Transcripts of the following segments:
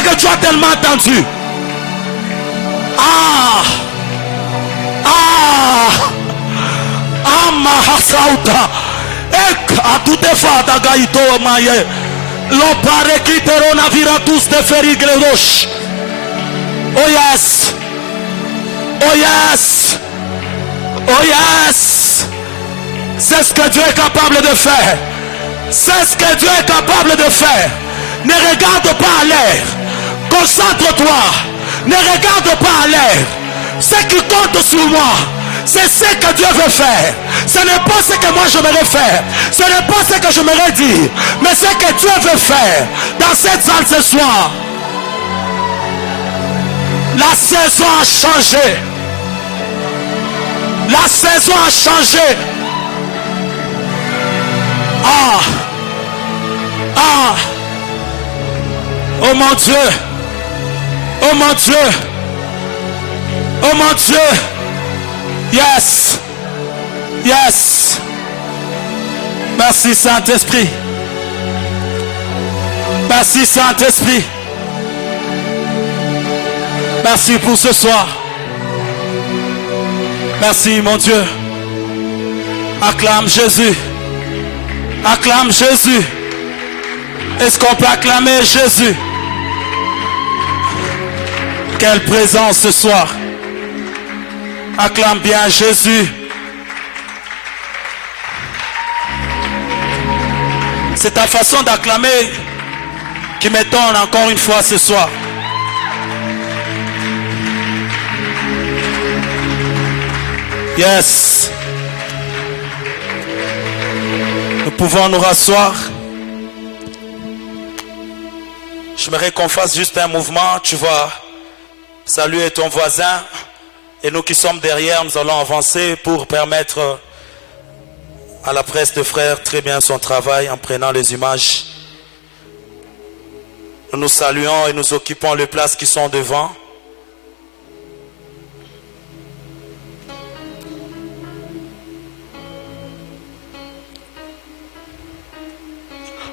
sais que tu as tellement attendu. Ah, mahasauta. Ek a tout effort d'agaïto maye. L'on paraît qui te navira tous de ferigledos. Oh yes. Oh yes. Oh yes. C'est ce que Dieu est capable de faire. C'est ce que Dieu est capable de faire. Ne regarde pas à l'air. Concentre-toi. Ne regarde pas à l'air. Ce qui compte sur moi, c'est ce que Dieu veut faire. Ce n'est pas ce que moi j'aimerais faire. Ce n'est pas ce que j'aimerais dire. Mais ce que Dieu veut faire dans cette salle ce soir. La saison a changé. La saison a changé. Ah. Ah. Oh mon Dieu. Oh mon Dieu. Oh mon Dieu. Yes. Yes. Merci Saint-Esprit. Merci Saint-Esprit. Merci pour ce soir. Merci mon Dieu. Acclame Jésus. Acclame Jésus. Est-ce qu'on peut acclamer Jésus? Quelle présence ce soir. Acclame bien Jésus. C'est ta façon d'acclamer qui m'étonne encore une fois ce soir. Yes. Nous pouvons nous rasseoir. J'aimerais qu'on fasse juste un mouvement. Tu vas saluer ton voisin. Et nous qui sommes derrière, nous allons avancer pour permettre à la presse de faire très bien son travail en prenant les images. Nous nous saluons et nous occupons les places qui sont devant.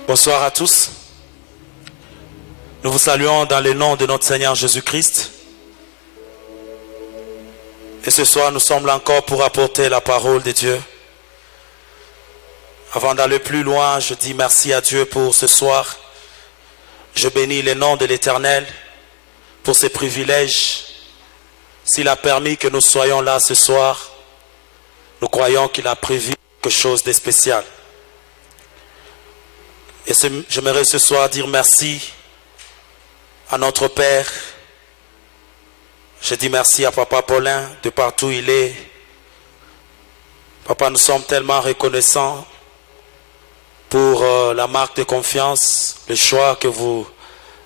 Bonsoir à tous. Nous vous saluons dans le nom de notre Seigneur Jésus-Christ. Et ce soir, nous sommes là encore pour apporter la parole de Dieu. Avant d'aller plus loin, je dis merci à Dieu pour ce soir. Je bénis le nom de l'Éternel pour ses privilèges. S'il a permis que nous soyons là ce soir, nous croyons qu'il a prévu quelque chose de spécial. Et j'aimerais ce soir dire merci à notre Père. Je dis merci à Papa Paulin, de partout où il est. Papa, nous sommes tellement reconnaissants pour la marque de confiance, le choix que vous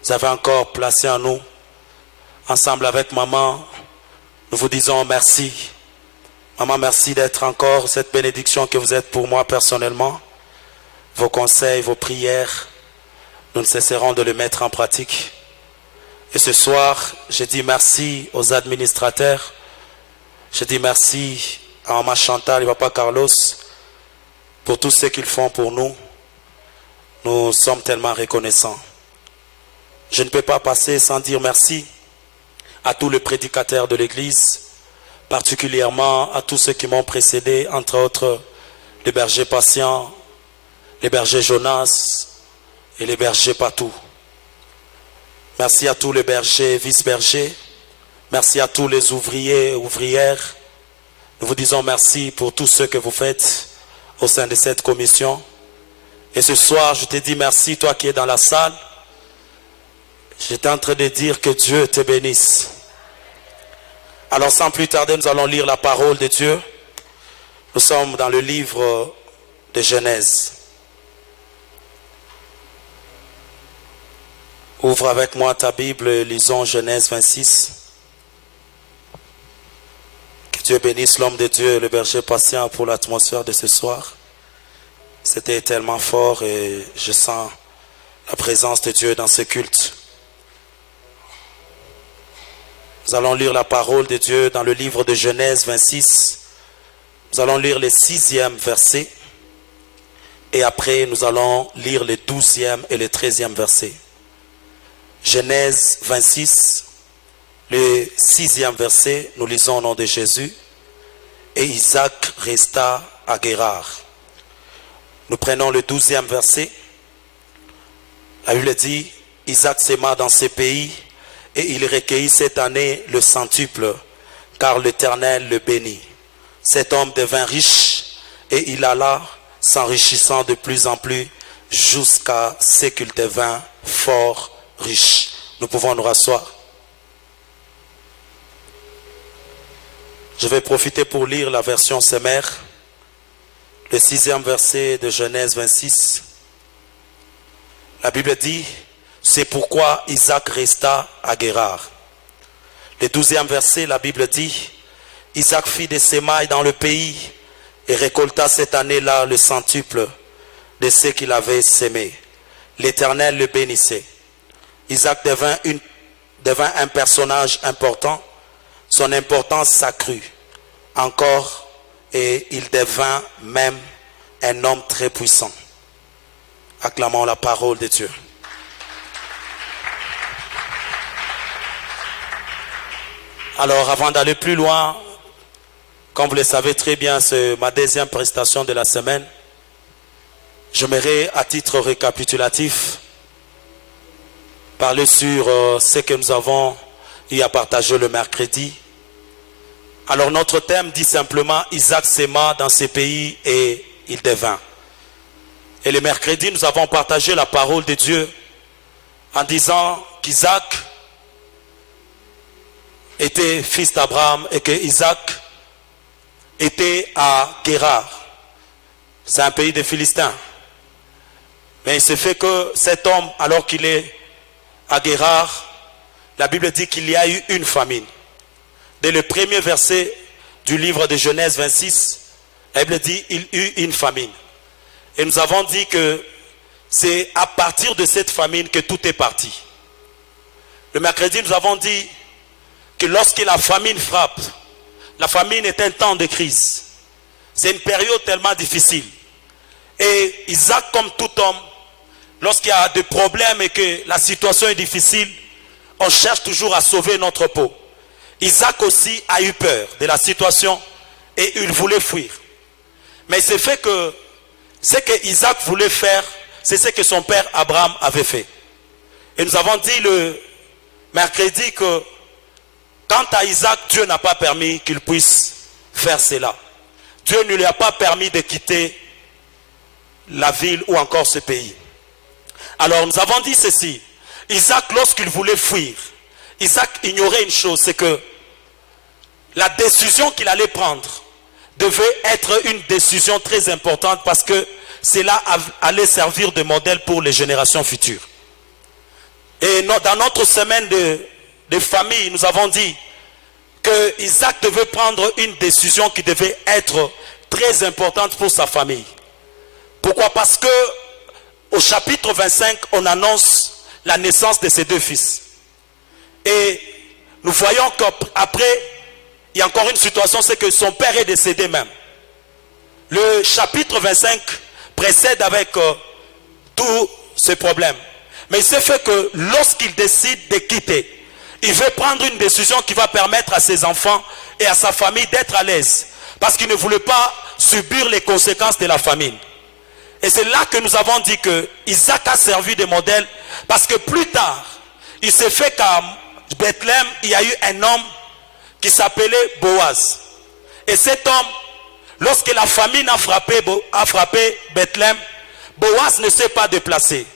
avez encore placé en nous. Ensemble avec maman, nous vous disons merci. Maman, merci d'être encore cette bénédiction que vous êtes pour moi personnellement. Vos conseils, vos prières, nous ne cesserons de les mettre en pratique. Et ce soir, je dis merci aux administrateurs. Je dis merci à Maman Chantal et Papa Carlos pour tout ce qu'ils font pour nous. Nous sommes tellement reconnaissants. Je ne peux pas passer sans dire merci à tous les prédicateurs de l'Église, particulièrement à tous ceux qui m'ont précédé, entre autres les bergers patients, les bergers Jonas et les bergers Patou. Merci à tous les bergers, vice-bergers. Merci à tous les ouvriers et ouvrières. Nous vous disons merci pour tout ce que vous faites au sein de cette commission. Et ce soir, je te dis merci, toi qui es dans la salle. J'étais en train de dire que Dieu te bénisse. Alors sans plus tarder, nous allons lire la parole de Dieu. Nous sommes dans le livre de Genèse. Ouvre avec moi ta Bible et lisons Genèse 26. Que Dieu bénisse l'homme de Dieu et le berger patient pour l'atmosphère de ce soir. C'était tellement fort et je sens la présence de Dieu dans ce culte. Nous allons lire la parole de Dieu dans le livre de Genèse 26. Nous allons lire le 6e verset. Et après, nous allons lire le 12e et le 13e verset. Genèse 26, le 6e verset, nous lisons au nom de Jésus. Et Isaac resta à Guérar. Nous prenons le 12e verset. La Bible dit, Isaac s'aima dans ce pays et il recueillit cette année le centuple, car l'Éternel le bénit. Cet homme devint riche et il alla s'enrichissant de plus en plus jusqu'à ce qu'il devint fort riche. Nous pouvons nous rasseoir. Je vais profiter pour lire la version Semère, le 6e verset de Genèse 26. La Bible dit, c'est pourquoi Isaac resta à Guérar. Le 12e verset, la Bible dit, Isaac fit des semailles dans le pays et récolta cette année-là le centuple de ce qu'il avait sémé. L'Éternel le bénissait. Isaac devint un personnage important. Son importance s'accrut encore et il devint même un homme très puissant. Acclamons la parole de Dieu. Alors, avant d'aller plus loin, comme vous le savez très bien, c'est ma deuxième prestation de la semaine. J'aimerais, à titre récapitulatif, parler sur ce que nous avons eu à partager le mercredi. Alors, notre thème dit simplement « Isaac s'aima dans ces pays et il devint ». Et le mercredi, nous avons partagé la parole de Dieu en disant qu'Isaac était fils d'Abraham et que Isaac était à Guérar. C'est un pays des Philistins. Mais il se fait que cet homme, alors qu'il est à Guérar, la Bible dit qu'il y a eu une famine. Dès le premier verset du livre de Genèse 26, la Bible dit qu'il y eut une famine. Et nous avons dit que c'est à partir de cette famine que tout est parti. Le mercredi, nous avons dit que lorsque la famine frappe, la famine est un temps de crise. C'est une période tellement difficile. Et Isaac, comme tout homme, lorsqu'il y a des problèmes et que la situation est difficile, on cherche toujours à sauver notre peau. Isaac aussi a eu peur de la situation et il voulait fuir. Mais c'est fait que ce que Isaac voulait faire, c'est ce que son père Abraham avait fait. Et nous avons dit le mercredi que quant à Isaac, Dieu n'a pas permis qu'il puisse faire cela. Dieu ne lui a pas permis de quitter la ville ou encore ce pays. Alors nous avons dit ceci. Isaac, lorsqu'il voulait fuir, Isaac ignorait une chose, c'est que la décision qu'il allait prendre devait être une décision très importante parce que cela allait servir de modèle pour les générations futures. Et dans notre semaine de famille, nous avons dit que Isaac devait prendre une décision qui devait être très importante pour sa famille. Pourquoi? Parce que au chapitre 25, on annonce la naissance de ses deux fils. Et nous voyons qu'après, il y a encore une situation, c'est que son père est décédé même. Le chapitre 25 précède avec tous ces problèmes. Mais il s'est fait que lorsqu'il décide de quitter, il veut prendre une décision qui va permettre à ses enfants et à sa famille d'être à l'aise. Parce qu'il ne voulait pas subir les conséquences de la famine. Et c'est là que nous avons dit que Isaac a servi de modèle. Parce que plus tard, il s'est fait qu'à Bethléem, il y a eu un homme qui s'appelait Boaz. Et cet homme, lorsque la famine a frappé Bethléem, Boaz ne s'est pas déplacé.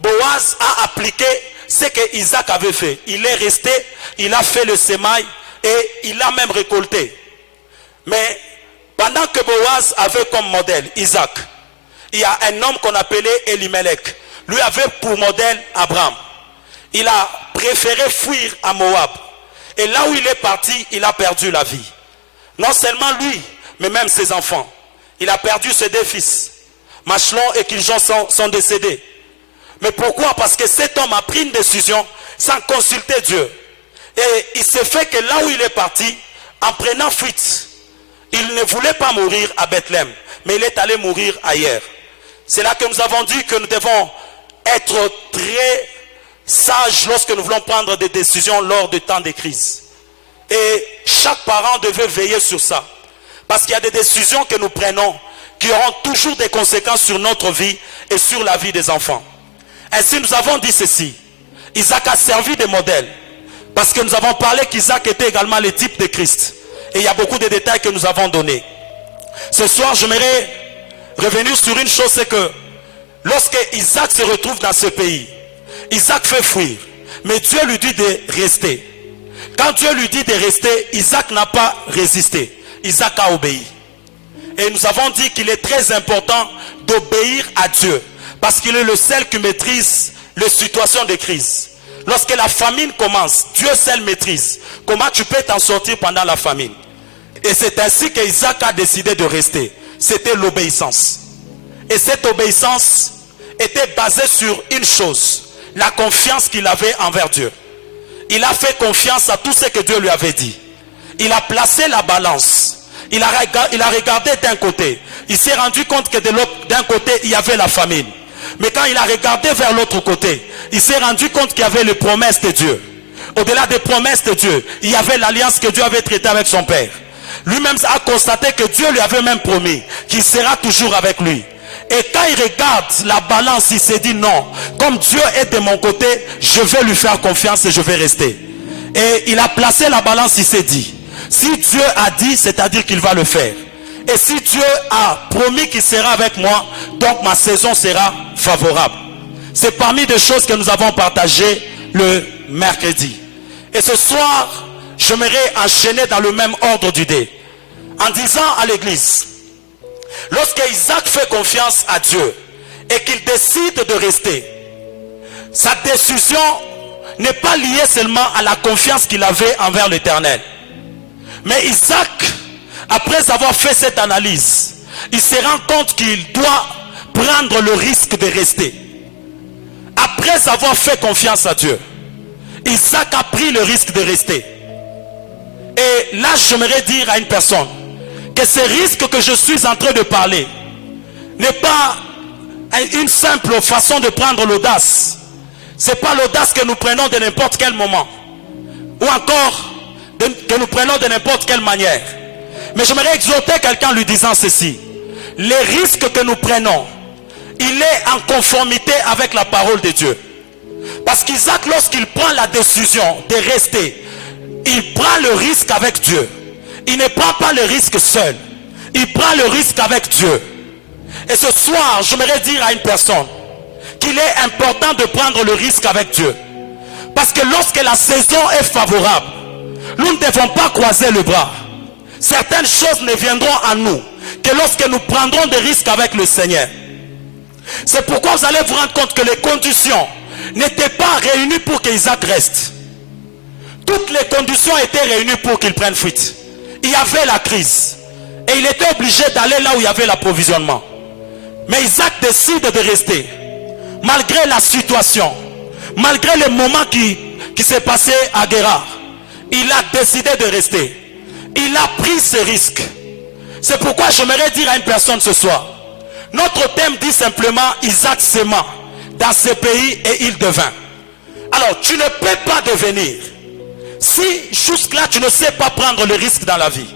Boaz a appliqué ce que Isaac avait fait. Il est resté, il a fait le sémail et il a même récolté. Mais pendant que Boaz avait comme modèle Isaac, il y a un homme qu'on appelait Elimelech. Lui avait pour modèle Abraham. Il a préféré fuir à Moab. Et là où il est parti, il a perdu la vie. Non seulement lui, mais même ses enfants. Il a perdu ses deux fils. Machlon et Kiljon sont décédés. Mais pourquoi? Parce que cet homme a pris une décision sans consulter Dieu. Et il s'est fait que là où il est parti, en prenant fuite, il ne voulait pas mourir à Bethléem, mais il est allé mourir ailleurs. C'est là que nous avons dit que nous devons être très sage lorsque nous voulons prendre des décisions lors de temps de crise. Et chaque parent devait veiller sur ça. Parce qu'il y a des décisions que nous prenons qui auront toujours des conséquences sur notre vie et sur la vie des enfants. Ainsi, nous avons dit ceci. Isaac a servi de modèle. Parce que nous avons parlé qu'Isaac était également le type de Christ. Et il y a beaucoup de détails que nous avons donnés. Ce soir, j'aimerais revenir sur une chose, c'est que lorsque Isaac se retrouve dans ce pays, Isaac fait fuir. Mais Dieu lui dit de rester. Quand Dieu lui dit de rester, Isaac n'a pas résisté. Isaac a obéi. Et nous avons dit qu'il est très important d'obéir à Dieu. Parce qu'il est le seul qui maîtrise les situations de crise. Lorsque la famine commence, Dieu seul maîtrise. Comment tu peux t'en sortir pendant la famine? Et c'est ainsi qu'Isaac a décidé de rester. C'était l'obéissance. Et cette obéissance était basée sur une chose. La confiance qu'il avait envers Dieu. Il a fait confiance à tout ce que Dieu lui avait dit. Il a placé la balance. Il a regardé d'un côté. Il s'est rendu compte que d'un côté, il y avait la famine. Mais quand il a regardé vers l'autre côté, il s'est rendu compte qu'il y avait les promesses de Dieu. Au-delà des promesses de Dieu, il y avait l'alliance que Dieu avait traitée avec son père. Lui-même a constaté que Dieu lui avait même promis qu'il sera toujours avec lui. Et quand il regarde la balance, il s'est dit non, comme Dieu est de mon côté, je vais lui faire confiance et je vais rester. Et il a placé la balance, il s'est dit, si Dieu a dit, c'est-à-dire qu'il va le faire. Et si Dieu a promis qu'il sera avec moi, donc ma saison sera favorable. C'est parmi des choses que nous avons partagées le mercredi. Et ce soir, j'aimerais enchaîner dans le même ordre d'idées. En disant à l'église, lorsque Isaac fait confiance à Dieu et qu'il décide de rester, sa décision n'est pas liée seulement à la confiance qu'il avait envers l'Éternel. Mais Isaac, après avoir fait cette analyse, il se rend compte qu'il doit prendre le risque de rester. Après avoir fait confiance à Dieu, Isaac a pris le risque de rester. Et là, j'aimerais dire à une personne que ce risque que je suis en train de parler n'est pas une simple façon de prendre l'audace. Ce n'est pas l'audace que nous prenons de n'importe quel moment. Ou encore que nous prenons de n'importe quelle manière. Mais j'aimerais exhorter quelqu'un lui disant ceci. Les risques que nous prenons, il est en conformité avec la parole de Dieu. Parce qu'Isaac, lorsqu'il prend la décision de rester, il prend le risque avec Dieu. Il ne prend pas le risque seul. Il prend le risque avec Dieu. Et ce soir, j'aimerais dire à une personne qu'il est important de prendre le risque avec Dieu. Parce que lorsque la saison est favorable, nous ne devons pas croiser le bras. Certaines choses ne viendront à nous que lorsque nous prendrons des risques avec le Seigneur. C'est pourquoi vous allez vous rendre compte que les conditions n'étaient pas réunies pour qu'Isaac reste. Toutes les conditions étaient réunies pour qu'il prenne fuite. Il y avait la crise. Et il était obligé d'aller là où il y avait l'approvisionnement. Mais Isaac décide de rester. Malgré la situation. Malgré le moment qui s'est passé à Guérard. Il a décidé de rester. Il a pris ce risque. C'est pourquoi j'aimerais dire à une personne ce soir. Notre thème dit simplement Isaac s'aima dans ce pays et il devint. Alors tu ne peux pas devenir si jusque-là tu ne sais pas prendre le risque dans la vie.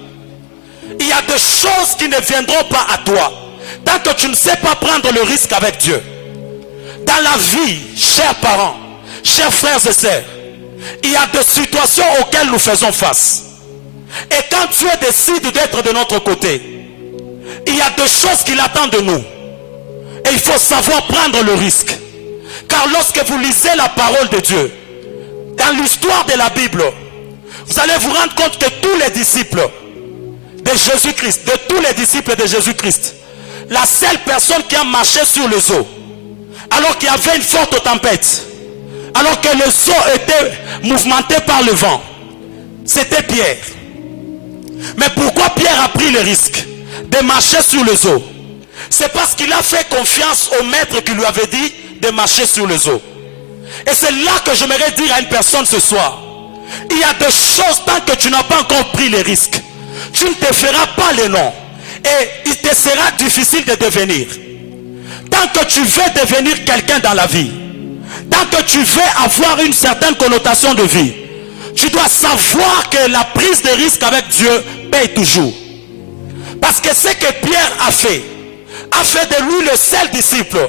Il y a des choses qui ne viendront pas à toi tant que tu ne sais pas prendre le risque avec Dieu. Dans la vie, chers parents, chers frères et sœurs, il y a des situations auxquelles nous faisons face. Et quand Dieu décide d'être de notre côté, il y a des choses qu'il attend de nous. Et il faut savoir prendre le risque. Car lorsque vous lisez la parole de Dieu, dans l'histoire de la Bible, vous allez vous rendre compte que tous les disciples de Jésus-Christ, de tous les disciples de Jésus-Christ, la seule personne qui a marché sur les eaux, alors qu'il y avait une forte tempête, alors que les eaux étaient mouvementées par le vent, c'était Pierre. Mais pourquoi Pierre a pris le risque de marcher sur les eaux? C'est parce qu'il a fait confiance au maître qui lui avait dit de marcher sur les eaux. Et c'est là que j'aimerais dire à une personne ce soir, il y a des choses, tant que tu n'as pas encore pris les risques, tu ne te feras pas les noms. Et il te sera difficile de devenir. Tant que tu veux devenir quelqu'un dans la vie, tant que tu veux avoir une certaine connotation de vie, tu dois savoir que la prise de risque avec Dieu paye toujours. Parce que ce que Pierre a fait de lui le seul disciple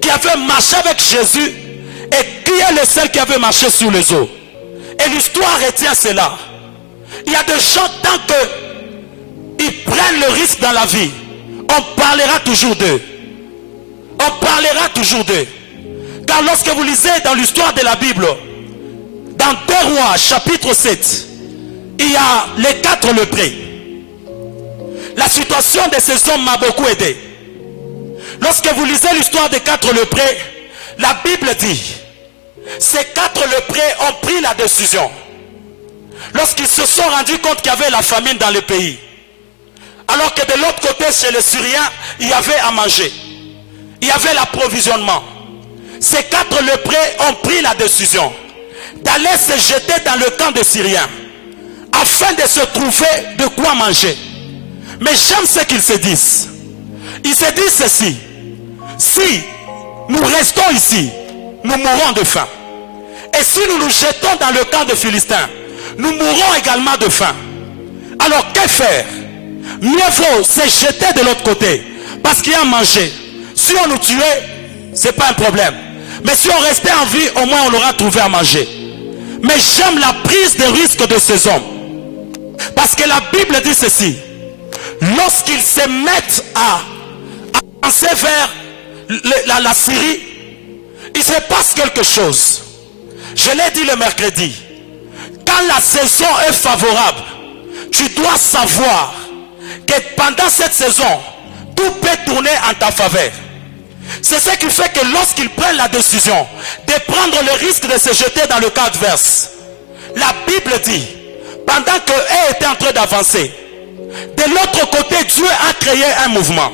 qui avait marché avec Jésus et qui est le seul qui avait marché sur les eaux. Et l'histoire retient cela. Il y a des gens, tant qu'ils prennent le risque dans la vie, on parlera toujours d'eux. On parlera toujours d'eux. Car lorsque vous lisez dans l'histoire de la Bible, dans 2 Rois chapitre 7, il y a les 4 lépreux. La situation de ces hommes m'a beaucoup aidé. Lorsque vous lisez l'histoire des 4 lépreux, la Bible dit, ces 4 lépreux ont pris la décision. Lorsqu'ils se sont rendus compte qu'il y avait la famine dans le pays, alors que de l'autre côté, chez les Syriens, il y avait à manger, il y avait l'approvisionnement. Ces 4 lépreux ont pris la décision d'aller se jeter dans le camp des Syriens afin de se trouver de quoi manger. Mais j'aime ce qu'ils se disent. Ils se disent ceci: si nous restons ici, nous mourrons de faim. Et si nous nous jetons dans le camp des Philistins, nous mourrons également de faim. Alors que faire? Mieux vaut se jeter de l'autre côté, parce qu'il y a à manger. Si on nous tuait, ce n'est pas un problème. Mais si on restait en vie, au moins on aura trouvé à manger. Mais j'aime la prise de risque de ces hommes. Parce que la Bible dit ceci: lorsqu'ils se mettent à avancer vers la Syrie, il se passe quelque chose. Je l'ai dit le mercredi. Quand la saison est favorable, tu dois savoir que pendant cette saison, tout peut tourner en ta faveur. C'est ce qui fait que lorsqu'ils prennent la décision de prendre le risque de se jeter dans le camp adverse, la Bible dit, pendant qu'eux étaient en train d'avancer, de l'autre côté, Dieu a créé un mouvement.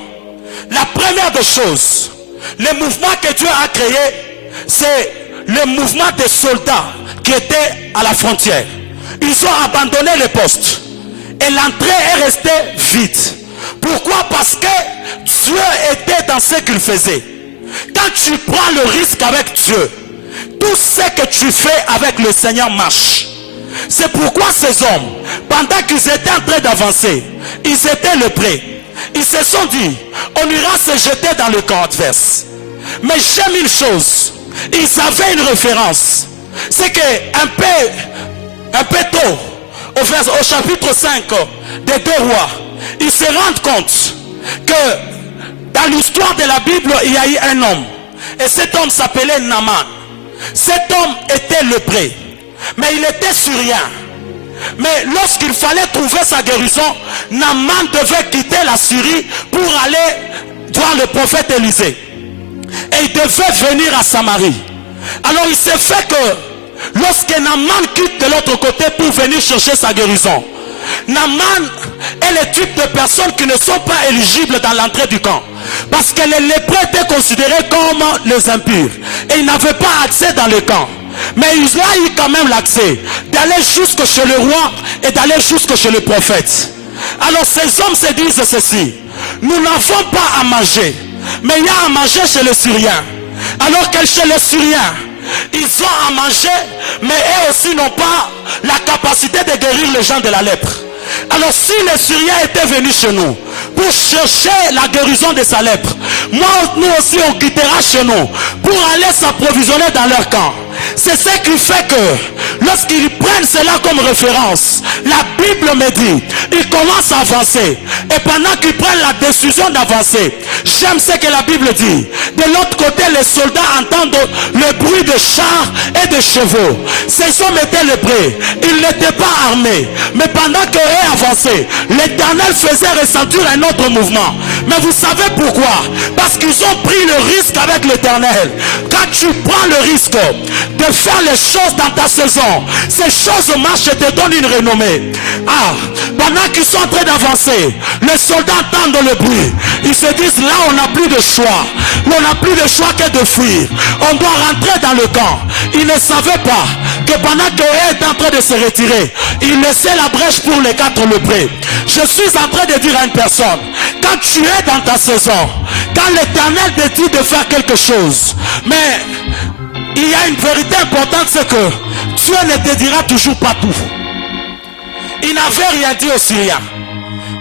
La première des choses, le mouvement que Dieu a créé, c'est le mouvement des soldats qui étaient à la frontière. Ils ont abandonné les postes et l'entrée est restée vide. Pourquoi? Parce que Dieu était dans ce qu'il faisait. Quand tu prends le risque avec Dieu, tout ce que tu fais avec le Seigneur marche. C'est pourquoi ces hommes, pendant qu'ils étaient en train d'avancer, ils étaient lépreux. Ils se sont dit, on ira se jeter dans le camp adverse. Mais j'aime une chose, ils avaient une référence. C'est que un peu tôt, au chapitre 5 des 2 Rois, ils se rendent compte que dans l'histoire de la Bible, il y a eu un homme. Et cet homme s'appelait Naaman. Cet homme était lépreux, mais il était syrien. Mais lorsqu'il fallait trouver sa guérison, Naaman devait quitter la Syrie pour aller voir le prophète Élisée. Et il devait venir à Samarie. Alors il s'est fait que lorsque Naaman quitte de l'autre côté pour venir chercher sa guérison, Naaman est le type de personnes qui ne sont pas éligibles dans l'entrée du camp. Parce que les lépreux étaient considérés comme les impurs. Et ils n'avaient pas accès dans le camp. Mais il a eu quand même l'accès d'aller jusque chez le roi et d'aller jusque chez le prophète. Alors ces hommes se disent ceci: nous n'avons pas à manger, mais il y a à manger chez les Syriens. Alors que chez les Syriens, ils ont à manger, mais eux aussi n'ont pas la capacité de guérir les gens de la lèpre. Alors si les Syriens étaient venus chez nous pour chercher la guérison de sa lèpre, nous aussi on quittera chez nous pour aller s'approvisionner dans leur camp. C'est ce qui fait que lorsqu'ils prennent cela comme référence, la Bible me dit, ils commencent à avancer. Et pendant qu'ils prennent la décision d'avancer, j'aime ce que la Bible dit. De l'autre côté, les soldats entendent le bruit de chars et de chevaux. Ces hommes étaient lépreux. Ils n'étaient pas armés. Mais pendant qu'eux avançaient, l'Éternel faisait ressentir un autre mouvement. Mais vous savez pourquoi? Parce qu'ils ont pris le risque avec l'Éternel. Quand tu prends le risque de faire les choses dans ta saison, ces choses marchent et te donnent une renommée. Pendant qu'ils sont en train d'avancer, les soldats entendent le bruit. Ils se disent, là on n'a plus de choix. On n'a plus de choix que de fuir. On doit rentrer dans le camp. Ils ne savaient pas que pendant qu'eux étaient en train de se retirer, ils laissaient la brèche pour les 4 lépreux. Je suis en train de dire à une personne, quand tu es dans ta saison, quand l'Éternel te dit de faire quelque chose, mais il y a une vérité importante, c'est que Dieu ne te dira toujours pas tout. Il n'avait rien dit aux Syriens,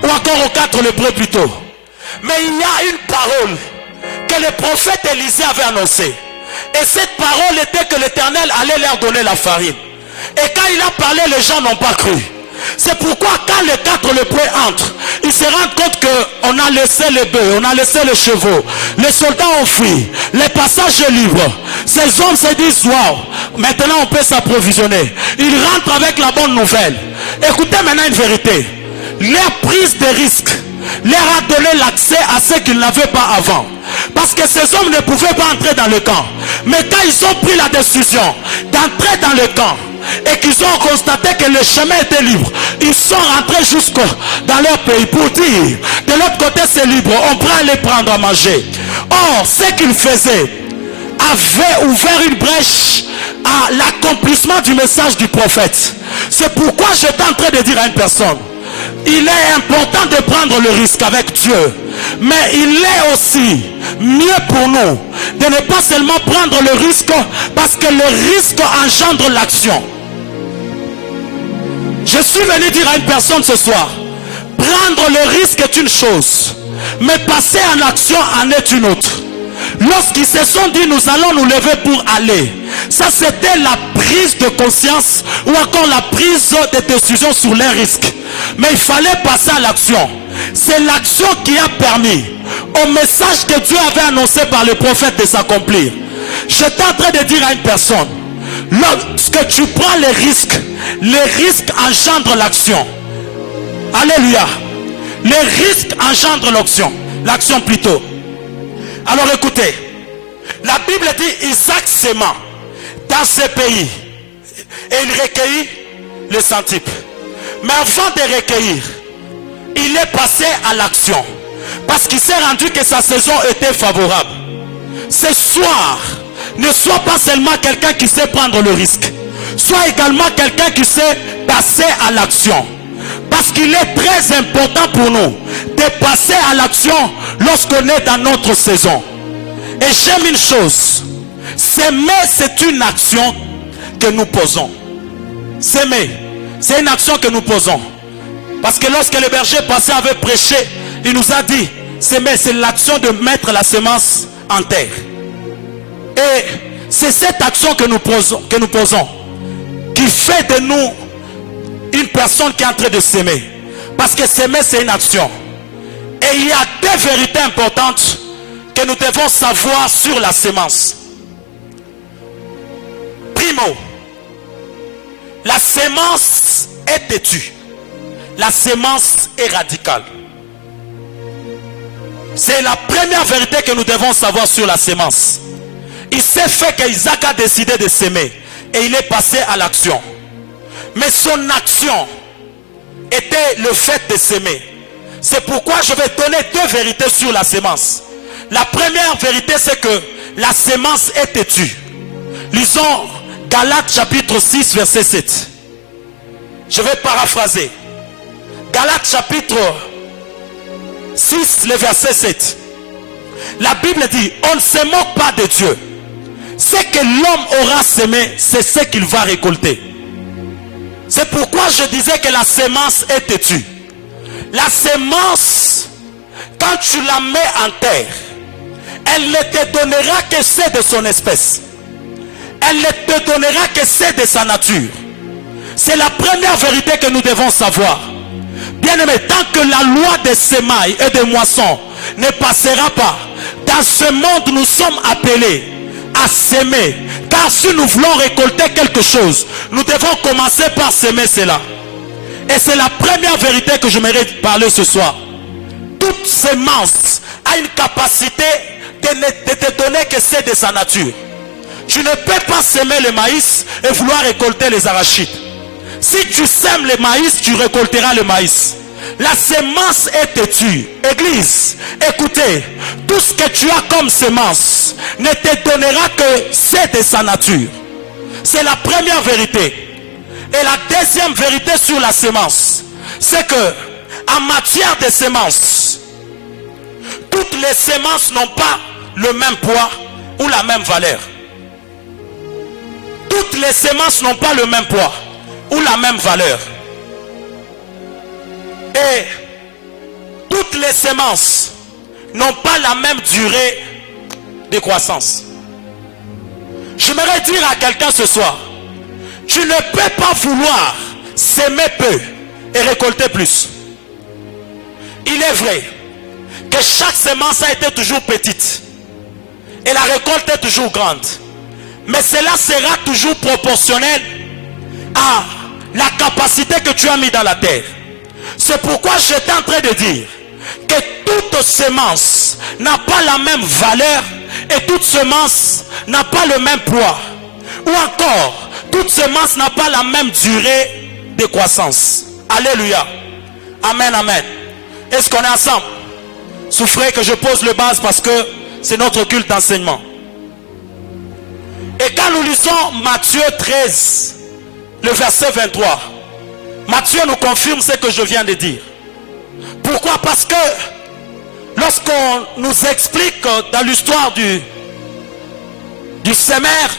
ou encore aux 4 lépreux plutôt. Mais il y a une parole que le prophète Élisée avait annoncée. Et cette parole était que l'Éternel allait leur donner la farine. Et quand il a parlé, les gens n'ont pas cru. C'est pourquoi quand les 4 lépreux entrent, ils se rendent compte qu'on a laissé les bœufs, on a laissé les chevaux, les soldats ont fui, les passages libres. Ces hommes se disent, waouh, maintenant on peut s'approvisionner. Ils rentrent avec la bonne nouvelle. Écoutez maintenant une vérité. Leur prise de risque leur a donné l'accès à ce qu'ils n'avaient pas avant. Parce que ces hommes ne pouvaient pas entrer dans le camp. Mais quand ils ont pris la décision d'entrer dans le camp, et qu'ils ont constaté que le chemin était libre, ils sont rentrés jusqu'au dans leur pays pour dire, de l'autre côté c'est libre, on peut aller prendre à manger. Or, ce qu'ils faisaient avait ouvert une brèche à l'accomplissement du message du prophète. C'est pourquoi j'étais en train de dire à une personne, il est important de prendre le risque avec Dieu, mais il est aussi mieux pour nous de ne pas seulement prendre le risque, parce que le risque engendre l'action. Je suis venu dire à une personne ce soir, prendre le risque est une chose, mais passer en action en est une autre. Lorsqu'ils se sont dit nous allons nous lever pour aller, ça c'était la prise de conscience ou encore la prise de décision sur les risques. Mais il fallait passer à l'action. C'est l'action qui a permis au message que Dieu avait annoncé par le prophète de s'accomplir. J'étais en train de dire à une personne, lorsque tu prends les risques engendrent l'action. Alléluia. Les risques engendrent l'action plutôt. Alors écoutez, la Bible dit Isaac s'aima dans ce pays et il recueillit le centuple. Mais avant de recueillir, il est passé à l'action parce qu'il s'est rendu que sa saison était favorable. Ce soir, ne sois pas seulement quelqu'un qui sait prendre le risque, sois également quelqu'un qui sait passer à l'action. Parce qu'il est très important pour nous de passer à l'action lorsqu'on est dans notre saison. Et j'aime une chose, s'aimer c'est une action que nous posons. S'aimer, c'est une action que nous posons. Parce que lorsque le berger passé avait prêché, il nous a dit, s'aimer c'est l'action de mettre la semence en terre. Et c'est cette action que nous posons qui fait de nous une personne qui est en train de s'aimer. Parce que s'aimer c'est une action. Et il y a deux vérités importantes que nous devons savoir sur la sémence. Primo, la sémence est têtue. La sémence est radicale. C'est la première vérité que nous devons savoir sur la sémence. Il s'est fait qu'Isaac a décidé de s'aimer et il est passé à l'action. Mais son action était le fait de s'aimer. C'est pourquoi je vais donner deux vérités sur la sémence. La première vérité, c'est que la sémence est têtue. Lisons Galates chapitre 6 verset 7. Je vais paraphraser. Galates chapitre 6 le verset 7. La Bible dit, on ne se moque pas de Dieu. Ce que l'homme aura semé, c'est ce qu'il va récolter. C'est pourquoi je disais que la sémence est têtue. La sémence, quand tu la mets en terre, elle ne te donnera que c'est de son espèce. Elle ne te donnera que c'est de sa nature. C'est la première vérité que nous devons savoir. Bien aimé, tant que la loi des semailles et des moissons ne passera pas, dans ce monde nous sommes appelés à s'aimer. Car si nous voulons récolter quelque chose, nous devons commencer par s'aimer cela. Et c'est la première vérité que je mérite parler ce soir. Toute sémence a une capacité de te donner que c'est de sa nature. Tu ne peux pas s'aimer le maïs et vouloir récolter les arachides. Si tu sèmes le maïs, tu récolteras le maïs. La sémence est têtue. Église, écoutez, tout ce que tu as comme sémence ne te donnera que c'est de sa nature. C'est la première vérité. Et la deuxième vérité sur la sémence, c'est que en matière de sémence, toutes les sémences n'ont pas le même poids ou la même valeur. toutes les semences n'ont pas le même poids ou la même valeur. Et toutes les semences n'ont pas la même durée de croissance. J'aimerais dire à quelqu'un ce soir, tu ne peux pas vouloir s'aimer peu et récolter plus. Il est vrai que chaque semence a été toujours petite et la récolte est toujours grande. Mais cela sera toujours proportionnel à la capacité que tu as mis dans la terre. C'est pourquoi j'étais en train de dire que toute semence n'a pas la même valeur et toute semence n'a pas le même poids. Ou encore, toute semence n'a pas la même durée de croissance. Alléluia. Amen, amen. Est-ce qu'on est ensemble? Souffrez que je pose le base parce que c'est notre culte d'enseignement. Et quand nous lisons Matthieu 13, le verset 23, Matthieu nous confirme ce que je viens de dire. Pourquoi? Parce que lorsqu'on nous explique dans l'histoire du sémeur,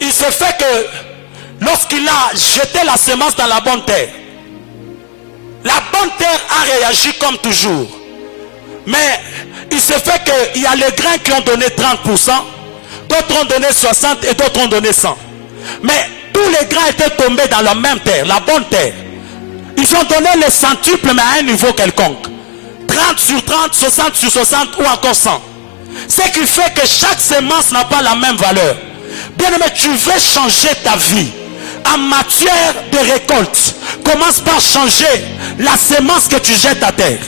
il se fait que lorsqu'il a jeté la semence dans la bonne terre, la bonne terre a réagi comme toujours. Mais il se fait qu'il y a les grains qui ont donné 30%, d'autres ont donné 60 et d'autres ont donné 100. Mais tous les grains étaient tombés dans la même terre, la bonne terre. Ils ont donné les centuples mais à un niveau quelconque. 30 sur 30, 60 sur 60 ou encore 100. Ce qui fait que chaque semence n'a pas la même valeur. Bien aimé, tu veux changer ta vie en matière de récolte. Commence par changer la semence que tu jettes à terre.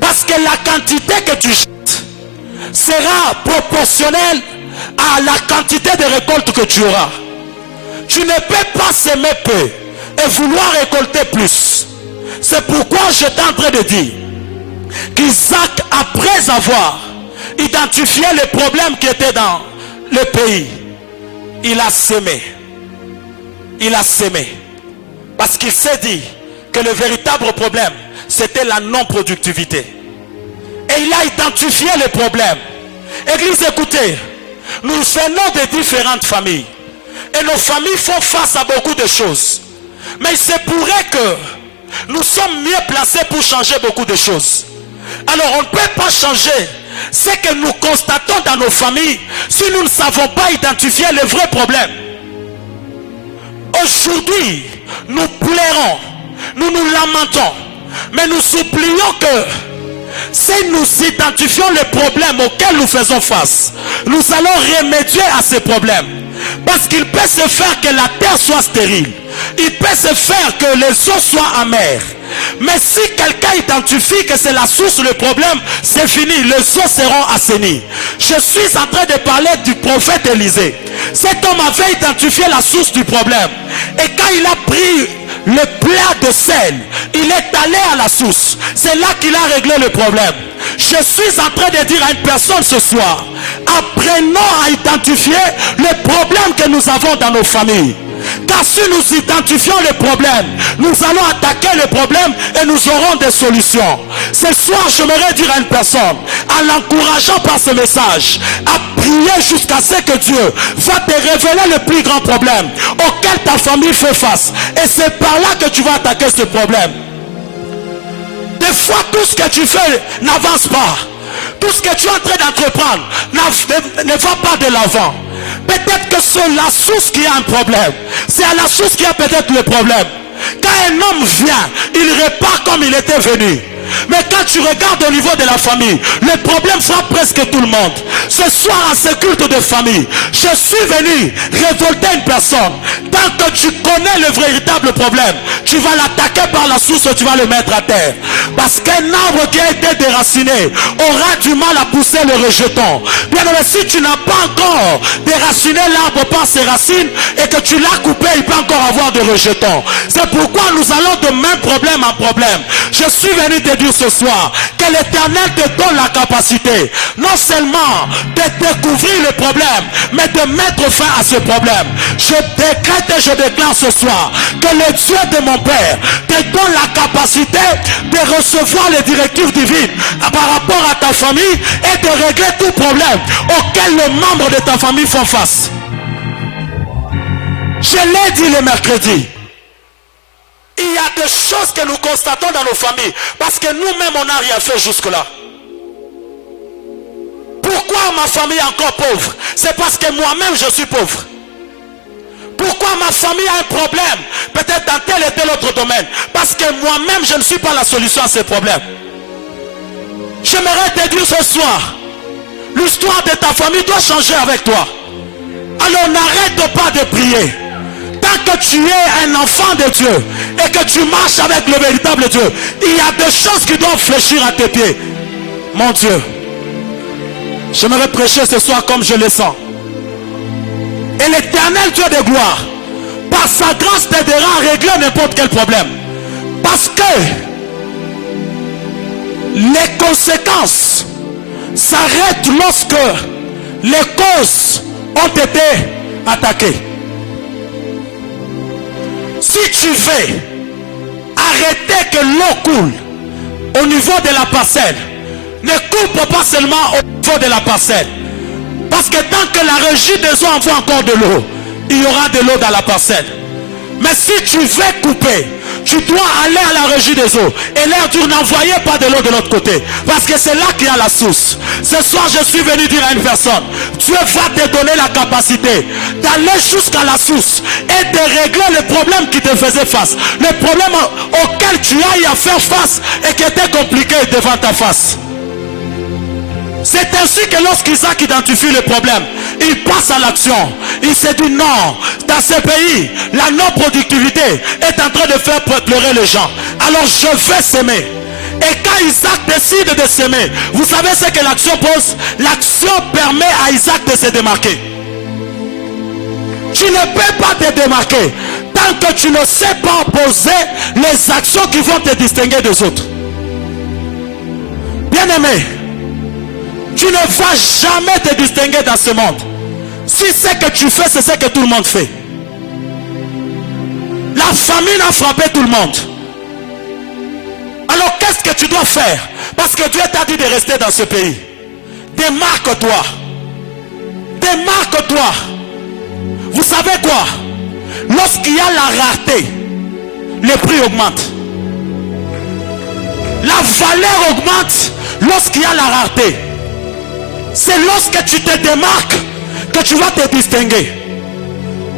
Parce que la quantité que tu jettes sera proportionnelle à la quantité de récolte que tu auras. Tu ne peux pas s'aimer peu et vouloir récolter plus. C'est pourquoi j'étais en train de dire qu'Isaac, après avoir identifié les problèmes qui étaient dans le pays, il a sémé. Il a sémé. Parce qu'il s'est dit que le véritable problème, c'était la non-productivité. Et il a identifié les problèmes. Église, écoutez, nous venons de différentes familles. Et nos familles font face à beaucoup de choses. Mais il se pourrait que nous sommes mieux placés pour changer beaucoup de choses. Alors on ne peut pas changer ce que nous constatons dans nos familles si nous ne savons pas identifier les vrais problèmes. Aujourd'hui, nous pleurons, nous nous lamentons, mais nous oublions que si nous identifions les problèmes auxquels nous faisons face, nous allons remédier à ces problèmes. Parce qu'il peut se faire que la terre soit stérile. Il peut se faire que les eaux soient amères. Mais si quelqu'un identifie que c'est la source du problème, c'est fini, les eaux seront assainies. Je suis en train de parler du prophète Élisée. Cet homme avait identifié la source du problème. Et quand il a pris le plat de sel, il est allé à la source. C'est là qu'il a réglé le problème. Je suis en train de dire à une personne ce soir, apprenons à identifier les problèmes que nous avons dans nos familles. Car si nous identifions les problèmes, nous allons attaquer les problèmes et nous aurons des solutions. Ce soir, j'aimerais dire à une personne, en l'encourageant par ce message, à prier jusqu'à ce que Dieu va te révéler le plus grand problème auquel ta famille fait face. Et c'est par là que tu vas attaquer ce problème. Des fois, tout ce que tu fais n'avance pas. Tout ce que tu es en train d'entreprendre ne va pas de l'avant. Peut-être que c'est la source qui a un problème. C'est à la source qui a peut-être le problème. Quand un homme vient, il repart comme il était venu. Mais quand tu regardes au niveau de la famille, le problème frappe presque tout le monde. Ce soir, en ce culte de famille, je suis venu révolter une personne. Tant que tu connais le véritable problème, tu vas l'attaquer par la source, tu vas le mettre à terre. Parce qu'un arbre qui a été déraciné aura du mal à pousser le rejeton. Bien mais si tu n'as pas encore déraciné l'arbre par ses racines et que tu l'as coupé, il peut encore avoir des rejetons. C'est pourquoi nous allons de même problème en problème. Je suis venu te dire ce soir que l'Éternel te donne la capacité non seulement de découvrir le problème, mais de mettre fin à ce problème. Je décrète et je déclare ce soir que le Dieu de mon Père te donne la capacité de recevoir les directives divines par rapport à ta famille et de régler tout problème auquel les membres de ta famille font face. Je l'ai dit le mercredi. Il y a des choses que nous constatons dans nos familles. Parce que nous-mêmes, on n'a rien fait jusque-là. Pourquoi ma famille est encore pauvre? C'est parce que moi-même, je suis pauvre. Pourquoi ma famille a un problème? Peut-être dans tel et tel autre domaine. Parce que moi-même, je ne suis pas la solution à ces problèmes. J'aimerais te dire ce soir, l'histoire de ta famille doit changer avec toi. Alors n'arrête pas de prier. Tant que tu es un enfant de Dieu et que tu marches avec le véritable Dieu, il y a des choses qui doivent fléchir à tes pieds. Mon Dieu, j'aimerais prêcher ce soir comme je le sens. Et l'Éternel Dieu de gloire, par sa grâce, t'aidera à régler n'importe quel problème. Parce que les conséquences s'arrêtent lorsque les causes ont été attaquées. Si tu veux arrêter que l'eau coule au niveau de la parcelle, ne coupe pas seulement au niveau de la parcelle. Parce que tant que la régie des eaux envoie encore de l'eau, il y aura de l'eau dans la parcelle. Mais si tu veux couper, tu dois aller à la régie des eaux et leur dire n'envoyez pas de l'eau de l'autre côté. Parce que c'est là qu'il y a la source. Ce soir, je suis venu dire à une personne, Dieu va te donner la capacité d'aller jusqu'à la source et de régler le problème qui te faisait face. Le problème auquel tu ailles à faire face et qui était compliqué devant ta face. C'est ainsi que lorsqu'Isaac identifie le problème, il passe à l'action. Il s'est dit non, dans ce pays, la non-productivité est en train de faire pleurer les gens. Alors je vais s'aimer. Et quand Isaac décide de s'aimer, vous savez ce que l'action pose? L'action permet à Isaac de se démarquer. Tu ne peux pas te démarquer tant que tu ne sais pas poser les actions qui vont te distinguer des autres. Bien-aimé, tu ne vas jamais te distinguer dans ce monde. Si ce que tu fais, c'est ce que tout le monde fait. La famine a frappé tout le monde. Alors qu'est-ce que tu dois faire? Parce que Dieu t'a dit de rester dans ce pays. Démarque-toi. Démarque-toi. Vous savez quoi? Lorsqu'il y a la rareté, les prix augmentent. La valeur augmente lorsqu'il y a la rareté. C'est lorsque tu te démarques que tu vas te distinguer.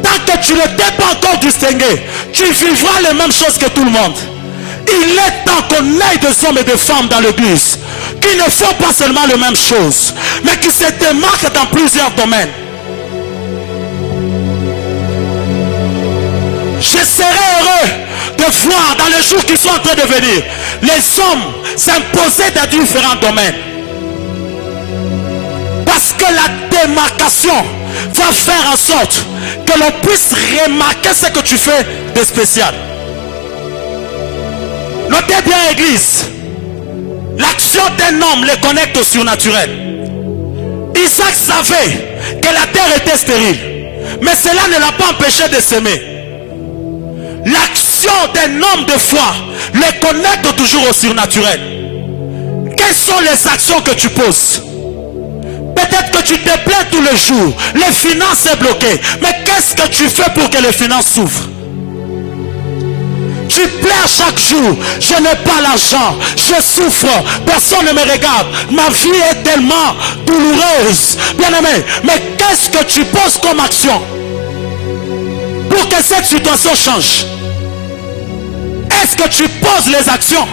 Tant que tu ne t'es pas encore distingué, tu vivras les mêmes choses que tout le monde. Il est temps qu'on ait des hommes et des femmes dans l'église qui ne font pas seulement les mêmes choses, mais qui se démarquent dans plusieurs domaines. Je serai heureux de voir dans les jours qui sont en train de venir les hommes s'imposer dans différents domaines. Parce que la démarcation va faire en sorte que l'on puisse remarquer ce que tu fais de spécial. Notez bien, église, l'action d'un homme le connecte au surnaturel. Isaac savait que la terre était stérile, mais cela ne l'a pas empêché de s'aimer. L'action d'un homme de foi le connecte toujours au surnaturel. Quelles sont les actions que tu poses? Peut-être que tu te plains tous les jours, les finances sont bloquées. Mais qu'est-ce que tu fais pour que les finances s'ouvrent? Tu pleures chaque jour, je n'ai pas l'argent, je souffre, personne ne me regarde, ma vie est tellement douloureuse. Bien-aimé, mais qu'est-ce que tu poses comme action pour que cette situation change? Est-ce que tu poses les actions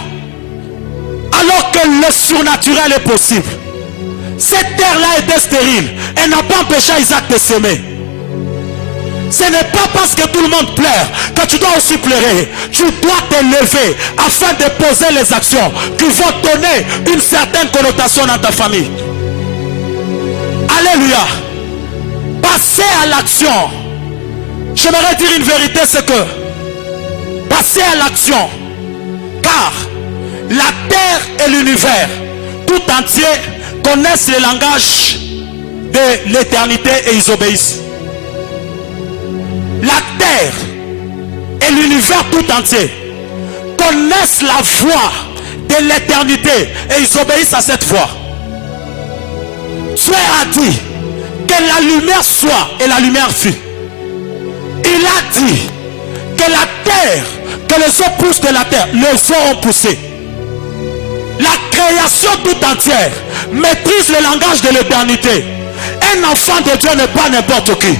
alors que le surnaturel est possible? Cette terre-là était stérile. Elle n'a pas empêché Isaac de s'aimer. Ce n'est pas parce que tout le monde pleure que tu dois aussi pleurer. Tu dois te lever afin de poser les actions qui vont donner une certaine connotation dans ta famille. Alléluia. Passer à l'action. J'aimerais dire une vérité, c'est que passer à l'action, car la terre et l'univers tout entier connaissent le langage de l'éternité et ils obéissent. La terre et l'univers tout entier connaissent la voix de l'éternité et ils obéissent à cette voix. Dieu a dit que la lumière soit et la lumière fut. Il a dit que la terre, que les eaux poussent de la terre, les eaux ont poussé. La création toute entière maîtrise le langage de l'éternité. Un enfant de Dieu n'est pas n'importe qui.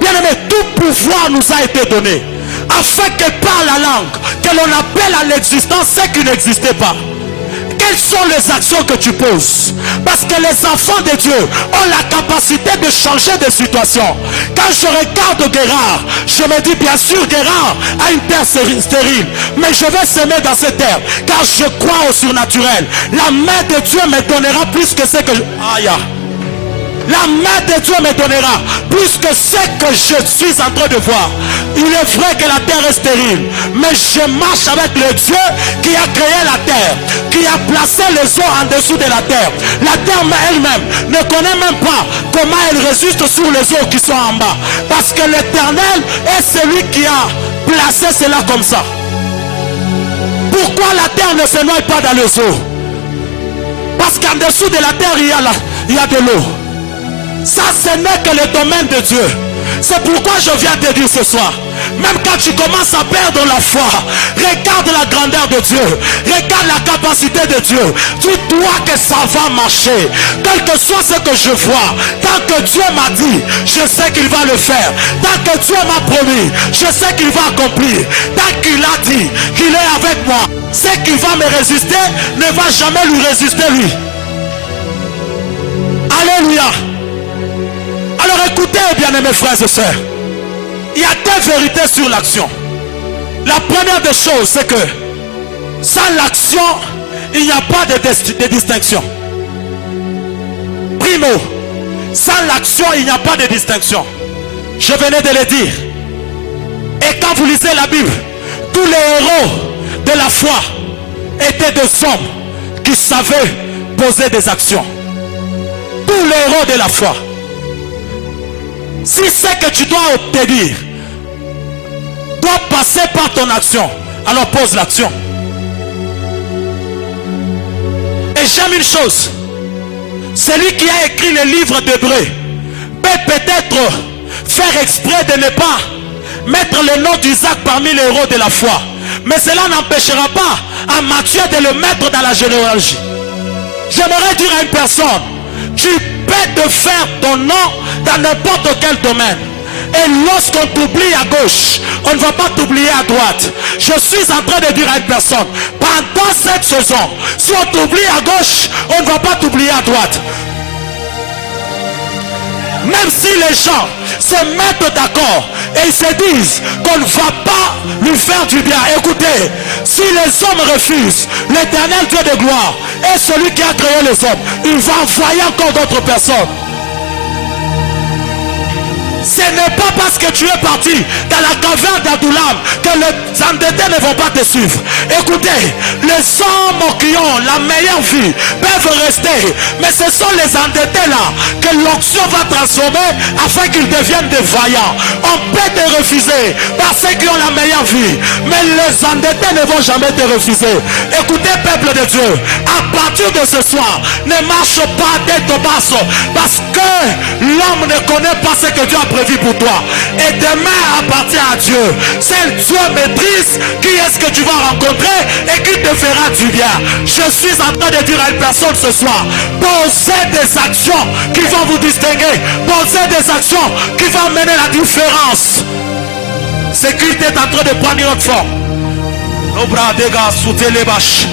Bien aimé, tout pouvoir nous a été donné afin que par la langue que l'on appelle à l'existence ce qui n'existait pas. Quelles sont les actions que tu poses? Parce que les enfants de Dieu ont la capacité de changer de situation. Quand je regarde Guérard, je me dis bien sûr Guérard a une terre stérile, mais je vais s'aimer dans cette terre car je crois au surnaturel. La main de Dieu me donnera plus que ce que aïe. La main de Dieu me donnera plus que ce que je suis en train de voir. Il est vrai que la terre est stérile, mais je marche avec le Dieu qui a créé la terre, qui a placé les eaux en dessous de la terre. La terre elle-même ne connaît même pas comment elle résiste sur les eaux qui sont en bas. Parce que l'Éternel est celui qui a placé cela comme ça. Pourquoi la terre ne se noie pas dans les eaux? Parce qu'en dessous de la terre, il y a de l'eau. Ça, ce n'est que le domaine de Dieu. C'est pourquoi je viens te dire ce soir, même quand tu commences à perdre la foi, regarde la grandeur de Dieu, regarde la capacité de Dieu. Dis-toi que ça va marcher. Quel que soit ce que je vois, tant que Dieu m'a dit, je sais qu'il va le faire. Tant que Dieu m'a promis, je sais qu'il va accomplir. Tant qu'il a dit qu'il est avec moi, ce qui va me résister ne va jamais lui résister lui. Alléluia. Alors écoutez, bien-aimés frères et sœurs, il y a deux vérités sur l'action. La première des choses, c'est que sans l'action, il n'y a pas de distinction. Primo, sans l'action, il n'y a pas de distinction. Je venais de le dire. Et quand vous lisez la Bible, tous les héros de la foi étaient des hommes qui savaient poser des actions. Tous les héros de la foi. Si c'est que tu dois obtenir doit passer par ton action, alors pose l'action. Et j'aime une chose, celui qui a écrit le livre d'Hébreux peut peut-être faire exprès de ne pas mettre le nom d'Isaac parmi les héros de la foi, mais cela n'empêchera pas à Matthieu de le mettre dans la généalogie. J'aimerais dire à une personne, tu peux te faire ton nom dans n'importe quel domaine. Et lorsqu'on t'oublie à gauche, on ne va pas t'oublier à droite. Je suis en train de dire à une personne, pendant cette saison, si on t'oublie à gauche, on ne va pas t'oublier à droite. Même si les gens se mettent d'accord et ils se disent qu'on ne va pas lui faire du bien. Écoutez, si les hommes refusent, l'Éternel Dieu de gloire est celui qui a créé les hommes. Il va envoyer encore d'autres personnes. Ce n'est pas parce que tu es parti dans la caverne d'Adoulam que les endettés ne vont pas te suivre. Écoutez, les hommes qui ont la meilleure vie peuvent rester, mais ce sont les endettés là que l'onction va transformer afin qu'ils deviennent des vaillants. On peut te refuser par ceux qui ont la meilleure vie, mais les endettés ne vont jamais te refuser. Écoutez, peuple de Dieu, à partir de ce soir, ne marche pas tête basse, parce que l'homme ne connaît pas ce que Dieu a prévu pour toi. Et demain appartient à Dieu. Seul Dieu maîtrise qui est-ce que tu vas rencontrer et qui te fera du bien. Je suis en train de dire à une personne ce soir, posez des actions qui vont vous distinguer. Posez des actions qui vont mener la différence. C'est qu'il est en train de prendre notre forme. Nos bras dégâts sous les bâches.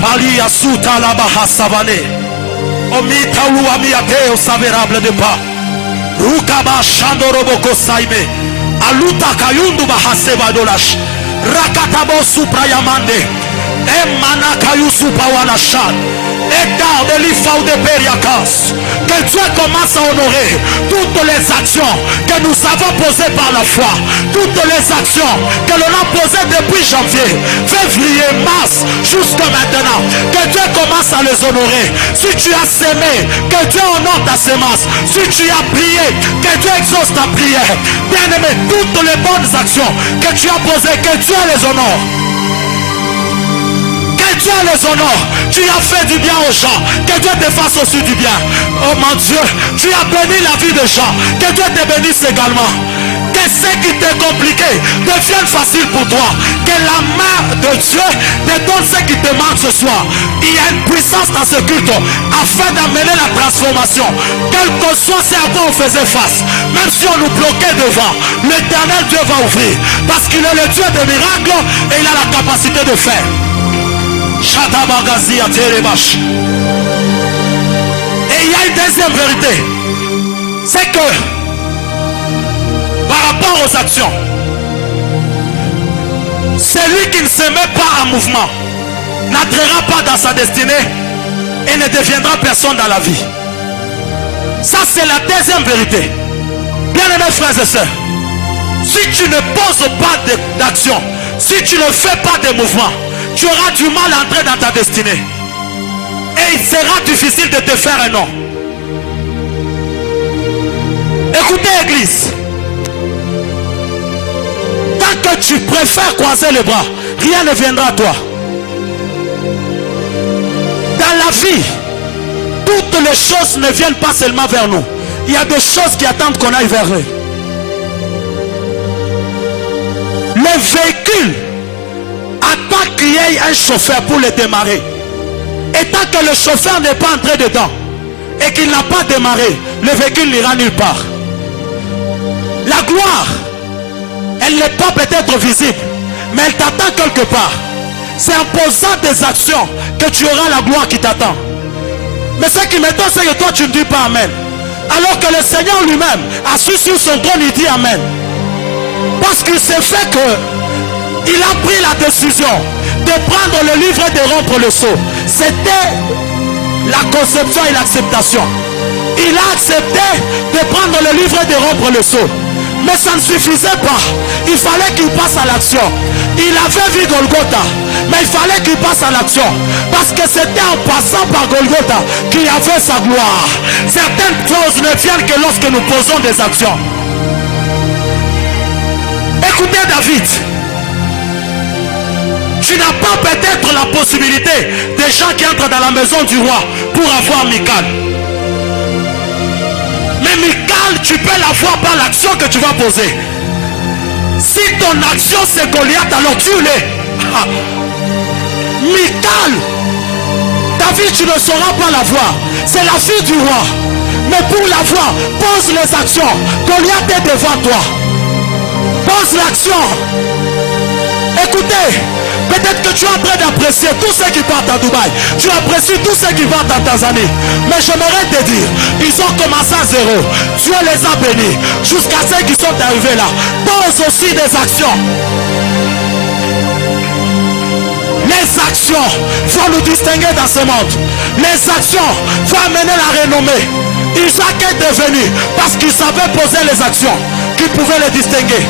Pali asuta la baha savane. Omita ou amiate au savérable de pas. Rukaba Shandoroboko Saime Aluta Kayundu Bahaseba Dolash Rakatabo Suprayamande Emana Kayusu Pawanashan Edar de l'Ifao de Periakas. Que Dieu commence à honorer toutes les actions que nous avons posées par la foi, toutes les actions que l'on a posées depuis janvier, février, mars, jusqu'à maintenant. Que Dieu commence à les honorer. Si tu as sémé, que Dieu honore ta sémence. Si tu as prié, que Dieu exauce ta prière. Bien aimé, toutes les bonnes actions que tu as posées, que Dieu les honore. Que Dieu les honore. Tu as fait du bien aux gens, que Dieu te fasse aussi du bien. Oh mon Dieu, tu as béni la vie des gens, que Dieu te bénisse également. Que ce qui t'est compliqué devienne facile pour toi. Que la main de Dieu te donne ce qui te manque ce soir. Il y a une puissance dans ce culte afin d'amener la transformation. Quel que soit ce à quoi on faisait face, même si on nous bloquait devant, l'Éternel Dieu va ouvrir. Parce qu'il est le Dieu des miracles et il a la capacité de faire. Et il y a une deuxième vérité. C'est que par rapport aux actions, celui qui ne se met pas en mouvement n'entrera pas dans sa destinée et ne deviendra personne dans la vie. Ça, c'est la deuxième vérité. Bien-aimés frères et sœurs, si tu ne poses pas d'action, si tu ne fais pas de mouvement, tu auras du mal à entrer dans ta destinée. Et il sera difficile de te faire un nom. Écoutez, Église. Tant que tu préfères croiser les bras, rien ne viendra à toi. Dans la vie, toutes les choses ne viennent pas seulement vers nous. Il y a des choses qui attendent qu'on aille vers eux. Le véhicule attend qu'il y ait un chauffeur pour le démarrer. Et tant que le chauffeur n'est pas entré dedans et qu'il n'a pas démarré, le véhicule n'ira nulle part. La gloire, elle n'est pas peut-être visible, mais elle t'attend quelque part. C'est en posant des actions que tu auras la gloire qui t'attend. Mais ce qui m'étonne, c'est que toi tu ne dis pas Amen. Alors que le Seigneur lui-même, assis sur son trône, il dit Amen. Parce qu'il s'est fait que il a pris la décision de prendre le livre et de rompre le sceau. C'était la conception et l'acceptation. Il a accepté de prendre le livre et de rompre le sceau. Mais ça ne suffisait pas. Il fallait qu'il passe à l'action. Il avait vu Golgotha, mais il fallait qu'il passe à l'action. Parce que c'était en passant par Golgotha qu'il y avait sa gloire. Certaines choses ne viennent que lorsque nous posons des actions. Écoutez David. Tu n'as pas peut-être la possibilité des gens qui entrent dans la maison du roi pour avoir Michal. Mais Michal, tu peux l'avoir par l'action que tu vas poser. Si ton action c'est Goliath, alors tu l'es. Michal, David, tu ne sauras pas l'avoir. C'est la fille du roi. Mais pour l'avoir, pose les actions. Goliath est devant toi. Pose l'action. Écoutez, peut-être que tu es en train d'apprécier tous ceux qui partent à Dubaï. Tu apprécies tous ceux qui partent en Tanzanie. Mais j'aimerais te dire, ils ont commencé à zéro. Dieu les a bénis jusqu'à ceux qui sont arrivés là. Pose aussi des actions. Les actions vont nous distinguer dans ce monde. Les actions vont amener la renommée. Isaac est devenu parce qu'il savait poser les actions qui pouvaient le distinguer.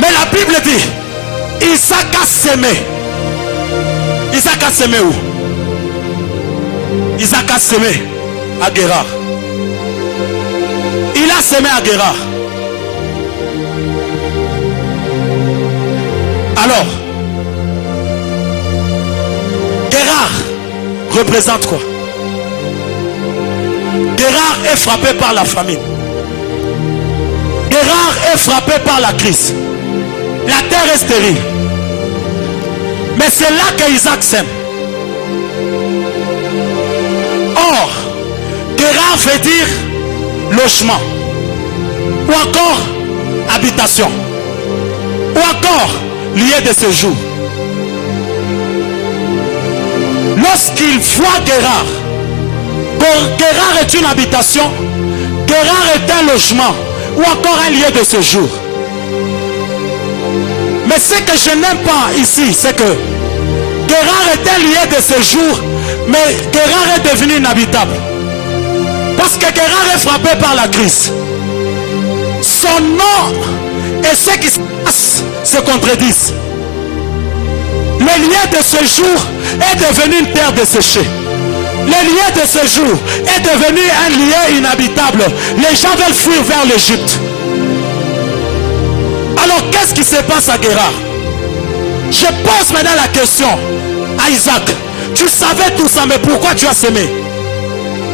Mais la Bible dit, Isaac a semé. Isaac a semé où? Isaac a semé à Guérard. Il a semé à Guérard. Alors, Guérard représente quoi? Guérard est frappé par la famine. Guérard est frappé par la crise. La terre est stérile. Mais c'est là qu'Isaac sème. Or, Guérard veut dire logement. Ou encore habitation. Ou encore lieu de séjour. Lorsqu'il voit Guérard, Guérard est une habitation, Guérard est un logement, ou encore un lieu de séjour. Mais ce que je n'aime pas ici, c'est que Guérard est un lieu de séjour, mais Guérard est devenu inhabitable. Parce que Guérard est frappé par la crise. Son nom et ce qui se passe se contredisent. Le lieu de séjour est devenu une terre desséchée. Le lieu de séjour est devenu un lieu inhabitable. Les gens veulent fuir vers l'Égypte. Alors qu'est-ce qui se passe à Guérard? Je pose maintenant la question à Isaac. Tu savais tout ça, mais pourquoi tu as semé?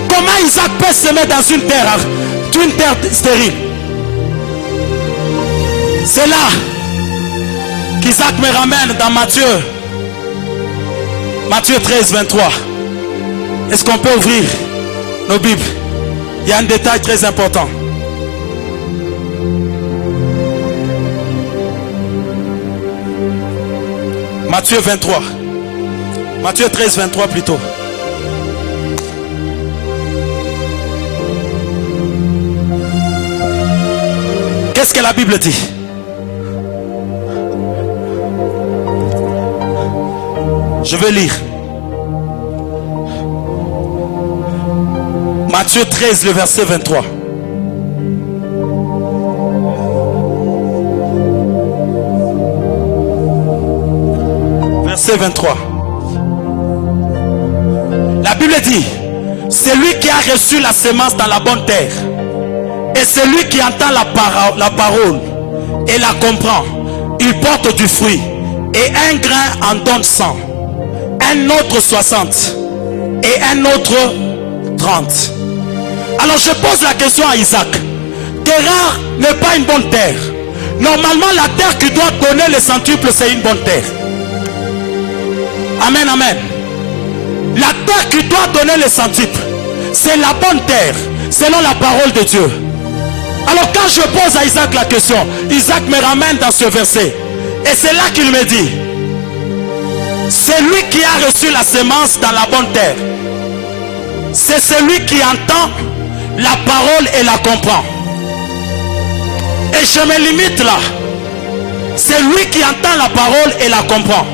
Comment Isaac peut semer dans une terre stérile? C'est là qu'Isaac me ramène dans Matthieu 13, 23. Est-ce qu'on peut ouvrir nos Bibles? Il y a un détail très important. Matthieu 23. Matthieu 13, 23 plutôt. Qu'est-ce que la Bible dit? Je vais lire. Matthieu 13, le verset 23. Verset 23. La Bible dit, c'est lui qui a reçu la semence dans la bonne terre. Et celui qui entend la parole et la comprend, il porte du fruit. Et un grain en donne 100, un autre 60 et un autre 30. Alors je pose la question à Isaac. Guérard n'est pas une bonne terre. Normalement la terre qui doit donner les centuples, c'est une bonne terre. Amen, amen. La terre qui doit donner les centuples, c'est la bonne terre, selon la parole de Dieu. Alors quand je pose à Isaac la question, Isaac me ramène dans ce verset. Et c'est là qu'il me dit, c'est lui qui a reçu la semence dans la bonne terre. C'est celui qui entend la parole et la comprend. Et je me limite là. C'est lui qui entend la parole et la comprend.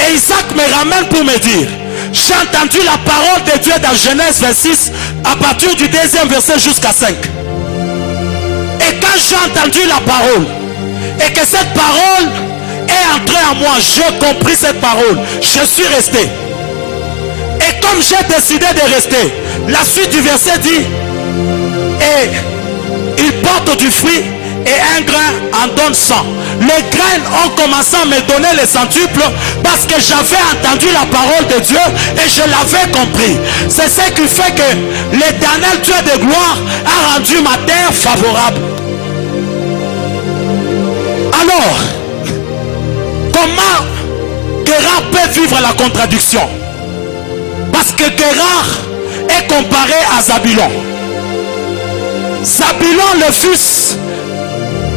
Et Isaac me ramène pour me dire, j'ai entendu la parole de Dieu dans Genèse 26 à partir du 2e verset jusqu'à 5. Et quand j'ai entendu la parole et que cette parole est entrée en moi, j'ai compris cette parole, je suis resté. Et comme j'ai décidé de rester, la suite du verset dit, et il porte du fruit et un grain en donne 100. Les graines ont commencé à me donner les centuples parce que j'avais entendu la parole de Dieu et je l'avais compris. C'est ce qui fait que l'Éternel Dieu de gloire a rendu ma terre favorable. Alors, comment Guérard peut vivre la contradiction? Parce que Guérard est comparé à Zabulon. Zabulon, le fils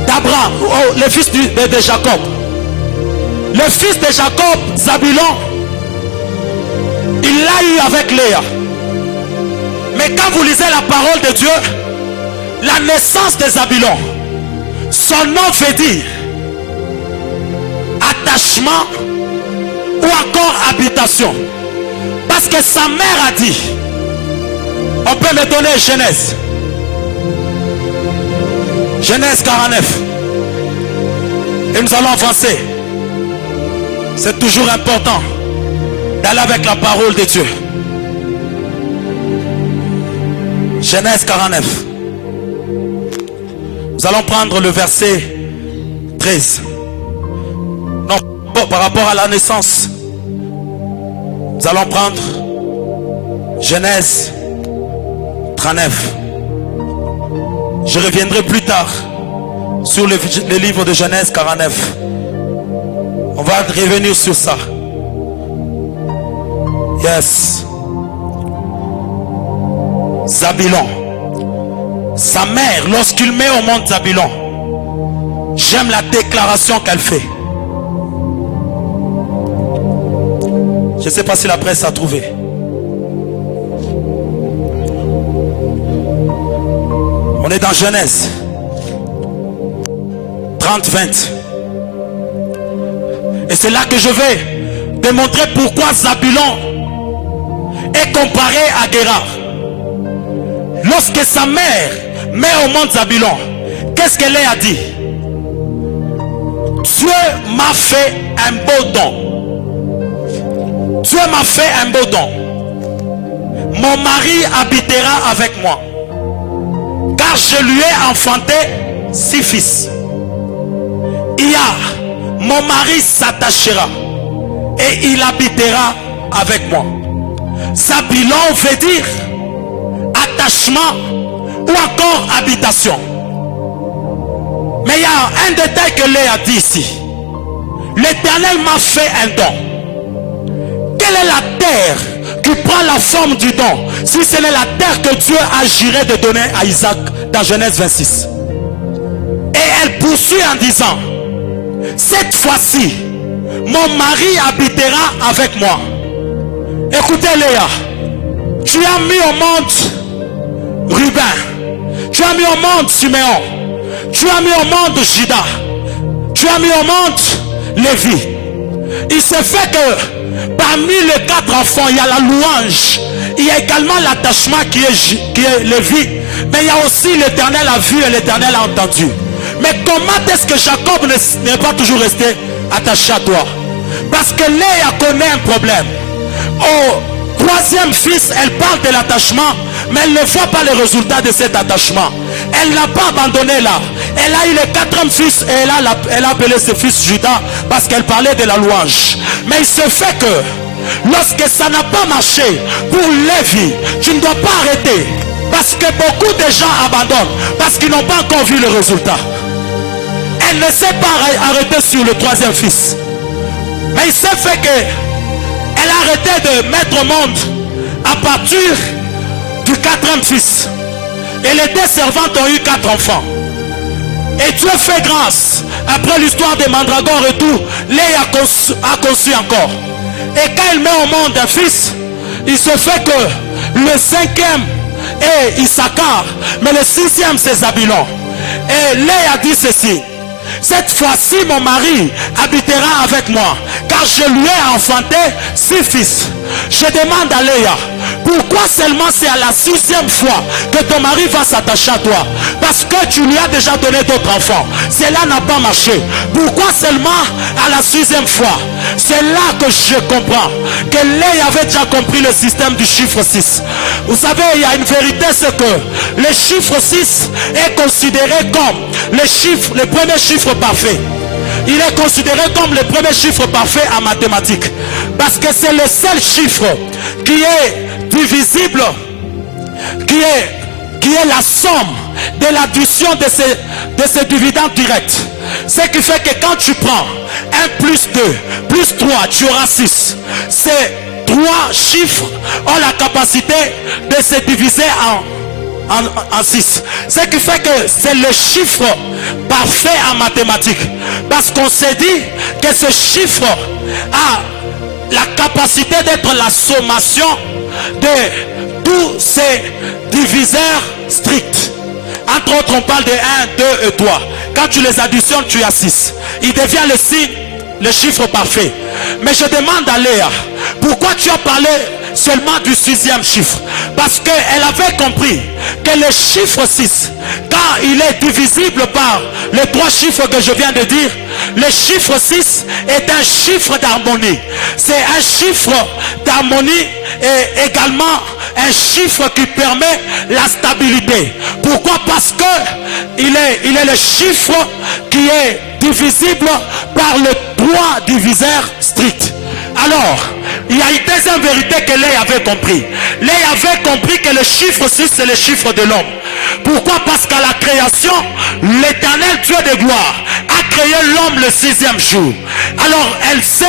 d'Abraham, le fils de Jacob. Le fils de Jacob, Zabulon, il l'a eu avec Léa. Mais quand vous lisez la parole de Dieu, la naissance de Zabulon, son nom veut dire attachement ou encore habitation. Parce que sa mère a dit, on peut me donner Genèse. Genèse 49. Et nous allons avancer. C'est toujours important d'aller avec la parole de Dieu. Genèse 49. Nous allons prendre le verset 13. Non, par rapport à la naissance. Nous allons prendre Genèse 39. Je reviendrai plus tard sur le livre de Genèse 49. On va revenir sur ça. Yes. Zabulon. Sa mère, lorsqu'il met au monde Zabulon, j'aime la déclaration qu'elle fait. Je ne sais pas si la presse a trouvé. On est dans Genèse 30-20. Et c'est là que je vais démontrer pourquoi Zabulon est comparé à Guérard. Lorsque sa mère met au monde Zabulon, qu'est-ce qu'elle a dit? Dieu m'a fait un beau don. Dieu m'a fait un beau don. Mon mari habitera avec moi, car je lui ai enfanté 6 fils. Mon mari s'attachera et il habitera avec moi. Zabulon veut dire attachement ou encore habitation. Mais il y a un détail que Léa dit ici. L'Éternel m'a fait un don. Quelle est la terre qui prend la forme du don, si ce n'est la terre que Dieu a juré de donner à Isaac dans Genèse 26? Et elle poursuit en disant, cette fois-ci, mon mari habitera avec moi. Écoutez Léa, tu as mis au monde Ruben, tu as mis au monde Siméon, tu as mis au monde Juda, tu as mis au monde Lévi. Il se fait que parmi les 4 enfants, il y a la louange, il y a également l'attachement qui est Lévi, mais il y a aussi l'Éternel a vu et l'Éternel a entendu. Mais comment est-ce que Jacob n'est pas toujours resté attaché à toi? Parce que Léa connaît un problème. Au 3e fils, elle parle de l'attachement, mais elle ne voit pas les résultats de cet attachement. Elle n'a pas abandonné là. Elle a eu le 4e fils et elle a appelé ce fils Judas parce qu'elle parlait de la louange. Mais il se fait que lorsque ça n'a pas marché pour Lévi, tu ne dois pas arrêter. Parce que beaucoup de gens abandonnent parce qu'ils n'ont pas encore vu le résultat. Elle ne s'est pas arrêtée sur le 3e fils. Mais il s'est fait que elle a arrêté de mettre au monde à partir du 4e fils. Et les 2 servantes ont eu 4 enfants. Et Dieu fait grâce. Après l'histoire des mandragores et tout, Léa a conçu encore. Et quand elle met au monde un fils, il se fait que le 5e est Issachar, mais le 6e c'est Zabulon. Et Léa dit ceci: cette fois-ci mon mari habitera avec moi, car je lui ai enfanté 6 fils. Je demande à Léa, pourquoi seulement c'est à la 6e fois que ton mari va s'attacher à toi? Parce que tu lui as déjà donné d'autres enfants. Cela n'a pas marché. Pourquoi seulement à la 6e fois? C'est là que je comprends que Léa avait déjà compris le système du chiffre 6. Vous savez, il y a une vérité, c'est que le chiffre 6 est considéré comme le premier chiffre parfait. Il est considéré comme le premier chiffre parfait en mathématiques. Parce que c'est le seul chiffre qui est divisible, qui est la somme de l'addition de ces dividendes directs. Ce qui fait que quand tu prends 1 plus 2 plus 3, tu auras 6. Ces 3 chiffres ont la capacité de se diviser en 6. Ce qui fait que c'est le chiffre parfait en mathématiques. Parce qu'on s'est dit que ce chiffre a la capacité d'être la sommation de tous ces diviseurs stricts. Entre autres, on parle de 1, 2 et 3. Quand tu les additionnes, tu as 6. Il devient le chiffre parfait. Mais je demande à Léa, pourquoi tu as parlé seulement du 6e chiffre? Parce qu'elle avait compris que le chiffre 6, quand il est divisible par les 3 chiffres que je viens de dire, le chiffre 6 est un chiffre d'harmonie. C'est un chiffre d'harmonie et également un chiffre qui permet la stabilité. Pourquoi? Parce que il est le chiffre qui est divisible par les 3 diviseurs stricts. Alors, il y a une deuxième vérité que Léa avait compris. Léa avait compris que le chiffre 6 c'est le chiffre de l'homme. Pourquoi? Parce qu'à la création, l'Éternel Dieu de gloire a créé l'homme le 6e jour. Alors, elle s'est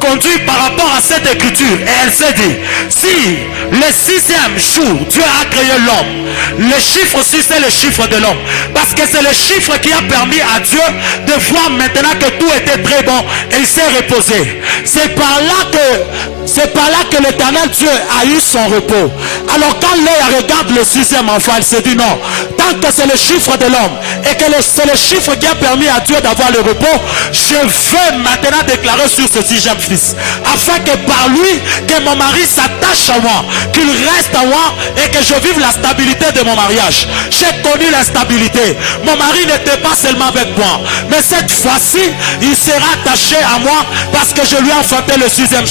conduit par rapport à cette écriture et elle s'est dit, si le 6e jour Dieu a créé l'homme, le chiffre 6 c'est le chiffre de l'homme, parce que c'est le chiffre qui a permis à Dieu de voir maintenant que tout était très bon et il s'est reposé. C'est par là que l'Éternel Dieu a eu son repos. Alors quand Léa regarde le 6e enfant, elle se dit non, tant que c'est le chiffre de l'homme et que c'est le chiffre qui a permis à Dieu d'avoir le repos, je veux maintenant déclarer sur ce 6e fils, afin que par lui, que mon mari s'attache à moi, qu'il reste à moi et que je vive la stabilité de mon mariage. J'ai connu la stabilité. Mon mari n'était pas seulement avec moi, mais cette fois-ci, il sera attaché à moi parce que je lui ai enfanté le 6e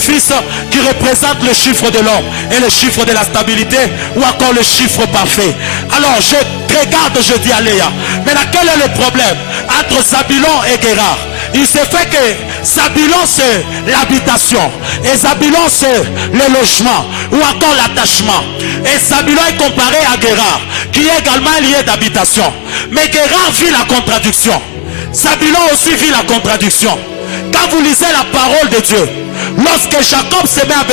fils qui représente le chiffre de l'homme et le chiffre de la stabilité ou encore le chiffre parfait. Alors je regarde, je dis à Léa, mais quel est le problème entre Zabulon et Gérard? Il se fait que Zabulon c'est l'habitation, et Zabulon c'est le logement, ou encore l'attachement. Et Zabulon est comparé à Gérard, qui est également lié d'habitation. Mais Gérard vit la contradiction. Zabulon aussi vit la contradiction. Quand vous lisez la parole de Dieu, lorsque Jacob se met à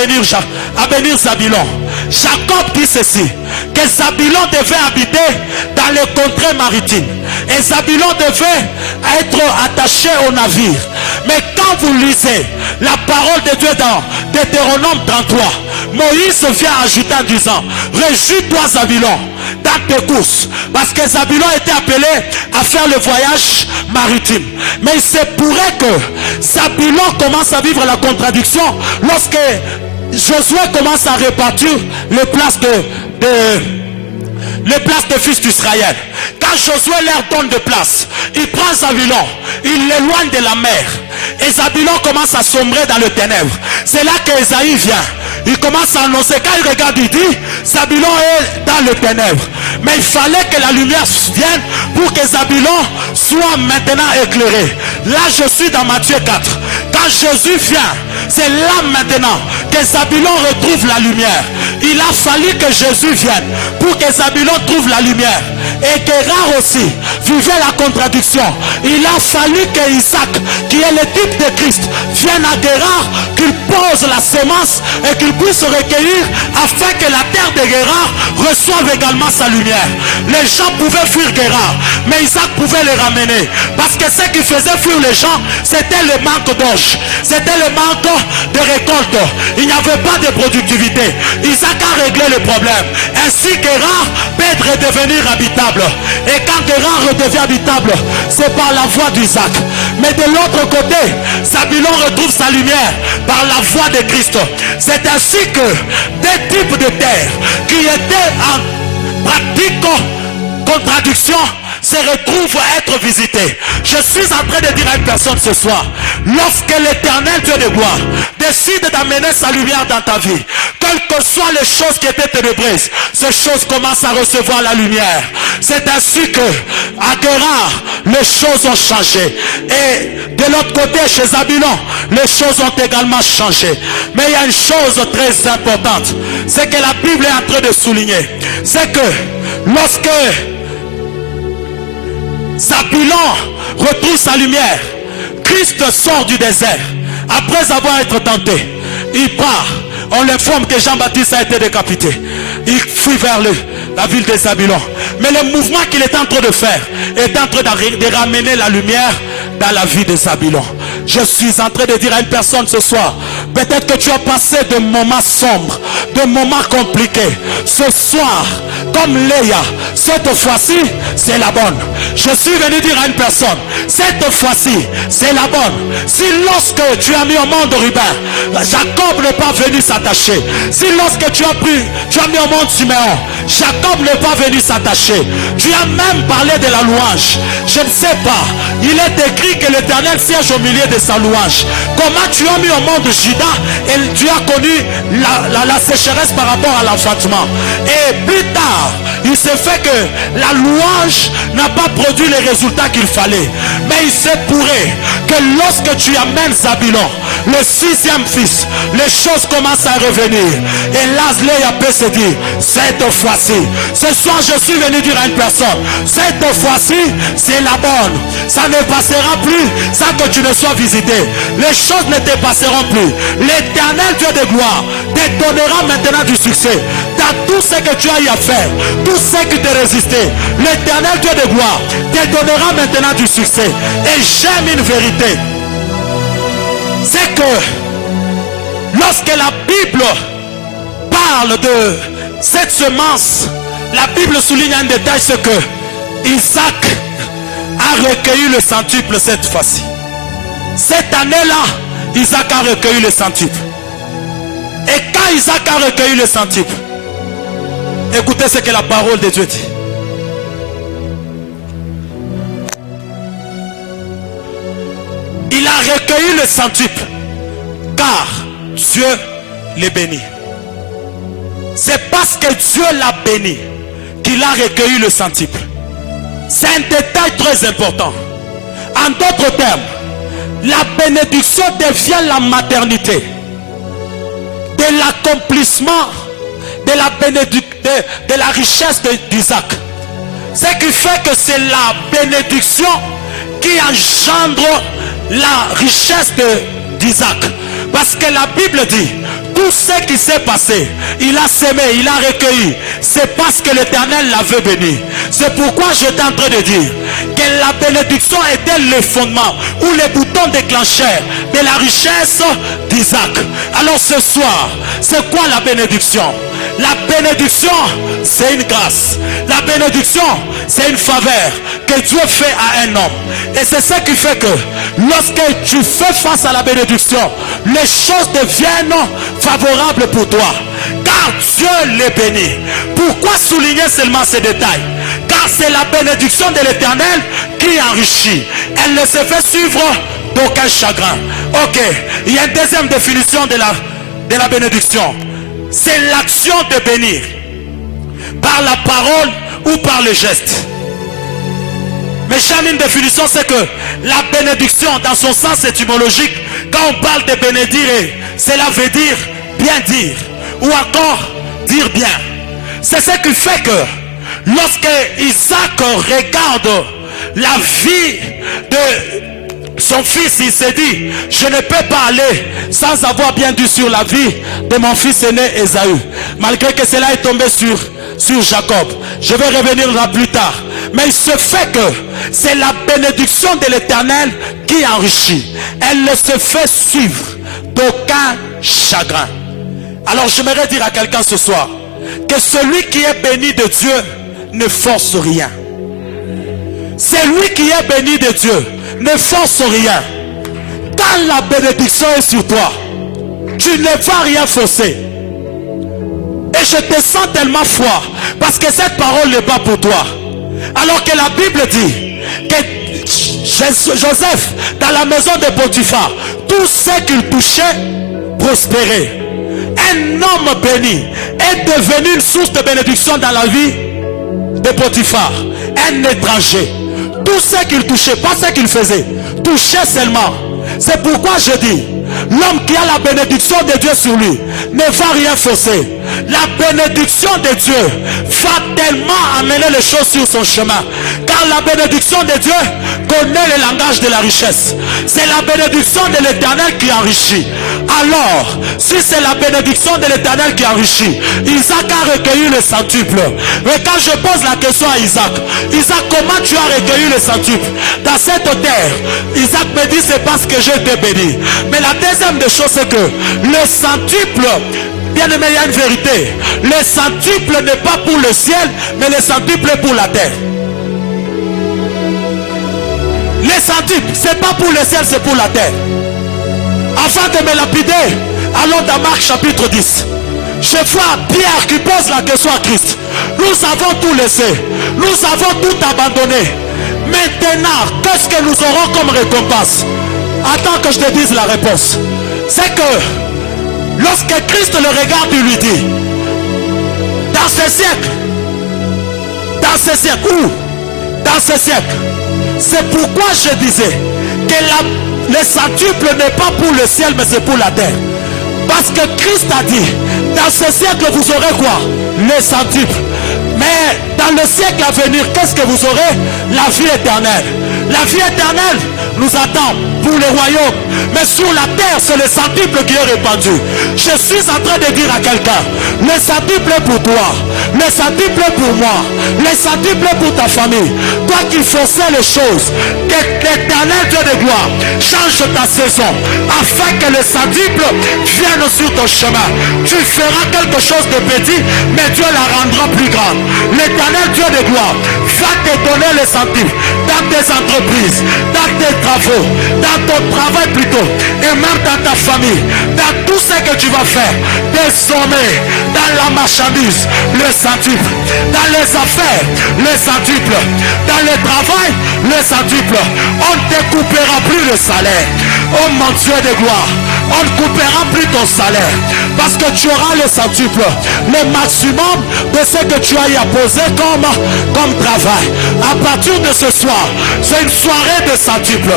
bénir Zabulon, Jacob dit ceci, que Zabulon devait habiter dans les contrées maritimes et Zabulon devait être attaché au navire. Mais quand vous lisez la parole de Dieu dans Deutéronome 33, Moïse vient ajouter en disant, réjouis-toi Zabulon dans tes courses, parce que Zabulon était appelé à faire le voyage maritime. Mais il se pourrait que Zabulon commence à vivre la contradiction lorsque Josué commence à répartir les places des fils d'Israël. Quand Josué leur donne de place, il prend Zabulon, il l'éloigne de la mer, et Zabulon commence à sombrer dans les ténèbres. C'est là qu'Ésaïe vient. Il commence à annoncer, quand il regarde, il dit, Zabulon est dans les ténèbres. Mais il fallait que la lumière vienne pour que Zabulon soit maintenant éclairé. Là, je suis dans Matthieu 4. Quand Jésus vient, c'est là maintenant que Zabulon retrouve la lumière. Il a fallu que Jésus vienne pour que Zabulon trouve la lumière. Et Gérard aussi vivait la contradiction. Il a fallu que Isaac, qui est le type de Christ, vienne à Gérard, qu'il pose la semence et qu'il puisse recueillir afin que la terre de Gérard reçoive également sa lumière. Les gens pouvaient fuir Gérard, mais Isaac pouvait les ramener. Parce que ce qui faisait fuir les gens, c'était le manque d'orge, c'était le manque de récolte. Il n'y avait pas de productivité. Isaac a réglé le problème. Ainsi Gérard peut redevenir habitable. Et quand Gérard redevient habitable, c'est par la voie d'Isaac. Mais de l'autre côté, Zabulon retrouve sa lumière par la voie de Christ. C'est ainsi que des types de terre qui étaient en pratique contradiction se retrouvent à être visités. Je suis en train de dire à une personne ce soir, lorsque l'Éternel Dieu de gloire décide d'amener sa lumière dans ta vie, quelles que soient les choses qui étaient ténébreuses, ces choses commencent à recevoir la lumière. C'est ainsi que à Gérard, les choses ont changé. Et de l'autre côté, chez Zabulon, les choses ont également changé. Mais il y a une chose très importante, c'est que la Bible est en train de souligner, c'est que lorsque Zabulon retrouve sa lumière, Christ sort du désert. Après avoir été tenté, il part. On l'informe que Jean-Baptiste a été décapité. Il fuit vers la ville de Zabulon. Mais le mouvement qu'il est en train de faire est en train de ramener la lumière dans la vie de Zabulon. Je suis en train de dire à une personne ce soir, peut-être que tu as passé de moments sombres, de moments compliqués. Ce soir, comme Léa, cette fois-ci, c'est la bonne. Je suis venu dire à une personne, cette fois-ci, c'est la bonne. Si lorsque tu as mis au monde Ruben, Jacob n'est pas venu s'attacher. Si lorsque tu as mis au monde Siméon, Jacob n'est pas venu s'attacher. Tu as même parlé de la louange. Je ne sais pas. Il est écrit que l'Éternel siège au milieu de sa louange. Comment tu as mis au monde Judas et tu as connu la sécheresse par rapport à l'enfantement. Et plus tard, il s'est fait que la louange n'a pas produit les résultats qu'il fallait. Mais il se pourrait que lorsque tu amènes Zabulon, le sixième fils, les choses commencent à revenir. Et là, Léa peut se dire, cette fois-ci, ce soir je suis venu dire à une personne, cette fois-ci, c'est la bonne. Ça ne passera plus sans que tu ne sois visité. Les choses ne te passeront plus. L'Éternel Dieu de gloire te donnera maintenant du succès dans tout ce que tu as eu à faire, tout ce qui te résistait. L'Éternel Dieu de gloire te donnera maintenant du succès. Et j'aime une vérité, c'est que lorsque la Bible parle de cette semence, la Bible souligne un détail, c'est que Isaac a recueilli le centuple cette fois-ci. Cette année-là, Isaac a recueilli le centuple. Et quand Isaac a recueilli le centuple, écoutez ce que la parole de Dieu dit. Il a recueilli le centuple car Dieu les bénit. C'est parce que Dieu l'a béni qu'il a recueilli le centuple. C'est un détail très important. En d'autres termes, la bénédiction devient la maternité de l'accomplissement de la richesse d'Isaac. Ce qui fait que c'est la bénédiction qui engendre la richesse d'Isaac. Parce que la Bible dit, tout ce qui s'est passé, il a semé, il a recueilli. C'est parce que l'Éternel l'avait béni. C'est pourquoi j'étais en train de dire que la bénédiction était le fondement ou les boutons déclencheurs de la richesse d'Isaac. Alors ce soir, c'est quoi la bénédiction? La bénédiction, c'est une grâce. La bénédiction, c'est une faveur que Dieu fait à un homme. Et c'est ce qui fait que lorsque tu fais face à la bénédiction, les choses deviennent favorables pour toi. Car Dieu les bénit. Pourquoi souligner seulement ces détails? Car c'est la bénédiction de l'Éternel qui enrichit. Elle ne se fait suivre d'aucun chagrin. Ok, il y a une deuxième définition de la bénédiction. C'est l'action de bénir par la parole ou par le geste. Mais jamais une définition, c'est que la bénédiction dans son sens étymologique, quand on parle de bénédire, cela veut dire bien dire ou encore dire bien. C'est ce qui fait que lorsque Isaac regarde la vie de son fils, il s'est dit, je ne peux pas aller sans avoir bien dit sur la vie de mon fils aîné Ésaü, malgré que cela est tombé sur Jacob. Je vais revenir là plus tard. Mais il se fait que c'est la bénédiction de l'Éternel qui enrichit. Elle ne se fait suivre d'aucun chagrin. Alors j'aimerais dire à quelqu'un ce soir que celui qui est béni de Dieu ne force rien. Celui qui est béni de Dieu ne force rien. Quand la bénédiction est sur toi, tu ne vas rien forcer. Et je te sens tellement froid parce que cette parole n'est pas pour toi. Alors que la Bible dit que Joseph, dans la maison de Potiphar, tout ce qu'il touchait prospérait. Un homme béni est devenu une source de bénédiction dans la vie de Potiphar. Un étranger, tout ce qu'il touchait, pas ce qu'il faisait, touchait seulement. C'est pourquoi je dis, l'homme qui a la bénédiction de Dieu sur lui ne va rien forcer. La bénédiction de Dieu va tellement amener les choses sur son chemin. Car la bénédiction de Dieu connaît le langage de la richesse. C'est la bénédiction de l'Éternel qui enrichit. Alors, si c'est la bénédiction de l'Éternel qui enrichit, Isaac a recueilli le centuple. Mais quand je pose la question à Isaac, comment tu as recueilli le centuple? Dans cette terre, Isaac me dit, c'est parce que j'ai été béni. Mais la deuxième des choses, c'est que le centuple, bien aimé, il y a une vérité. Le centuple n'est pas pour le ciel, mais le centuple est pour la terre. Le centuple, c'est pas pour le ciel, c'est pour la terre. Afin de me lapider, allons dans Marc chapitre 10. Je vois Pierre qui pose la question à Christ. Nous avons tout laissé. Nous avons tout abandonné. Maintenant, qu'est-ce que nous aurons comme récompense? Attends que je te dise la réponse. C'est que lorsque Christ le regarde, il lui dit, dans ce siècle, où? Dans ce siècle. C'est pourquoi je disais que le centuple n'est pas pour le ciel, mais c'est pour la terre. Parce que Christ a dit, dans ce siècle vous aurez quoi? Le centuple. Mais dans le siècle à venir, qu'est-ce que vous aurez? La vie éternelle. La vie éternelle nous attend pour le royaume. Mais sur la terre, c'est le centuple qui est répandu. Je suis en train de dire à quelqu'un, le centuple est pour toi. Le centuple est pour moi. Le centuple est pour ta famille. Toi qui forçais les choses, que l'Éternel Dieu de gloire change ta saison, afin que le centuple vienne sur ton chemin. Tu feras quelque chose de petit, mais Dieu la rendra plus grande. L'Éternel Dieu de gloire va te donner le centuple dans tes entreprises, dans tes travaux, dans ton travail plutôt, et même dans ta famille, dans tout ce que tu vas faire. Désormais, dans la marchandise, le centuple, dans les affaires, le centuple, dans le travail, le centuple. On ne te coupera plus le salaire. Oh mon Dieu de gloire, On ne coupera plus ton salaire. Parce que tu auras le centuple. Le maximum de ce que tu as y apposé comme travail. À partir de ce soir, c'est une soirée de centuple.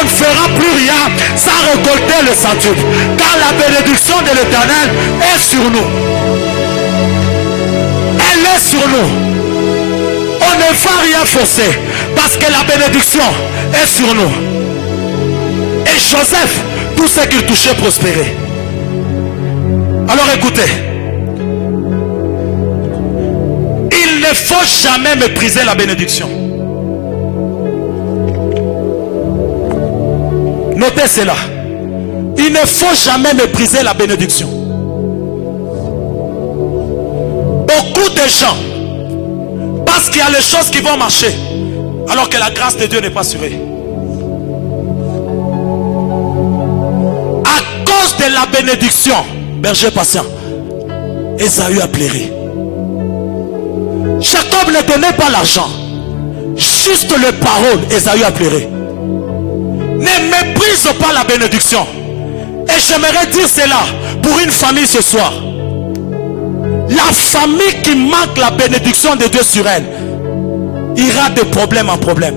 On ne fera plus rien sans récolter le centuple. Car la bénédiction de l'Éternel est sur nous. Elle est sur nous. On ne va rien forcer. Parce que la bénédiction est sur nous. Et Joseph, tout ce qu'il touchait prospérait. Alors écoutez, il ne faut jamais mépriser la bénédiction. Notez cela. Il ne faut jamais mépriser la bénédiction. Beaucoup de gens, parce qu'il y a les choses qui vont marcher, alors que la grâce de Dieu n'est pas assurée. À cause de la bénédiction, berger patient, Ésaü a pleuré. Jacob ne donnait pas l'argent, juste les paroles. Ésaü a pleuré. Ne méprise pas la bénédiction. Et j'aimerais dire cela pour une famille ce soir. La famille qui manque la bénédiction de Dieu sur elle ira de problème en problème.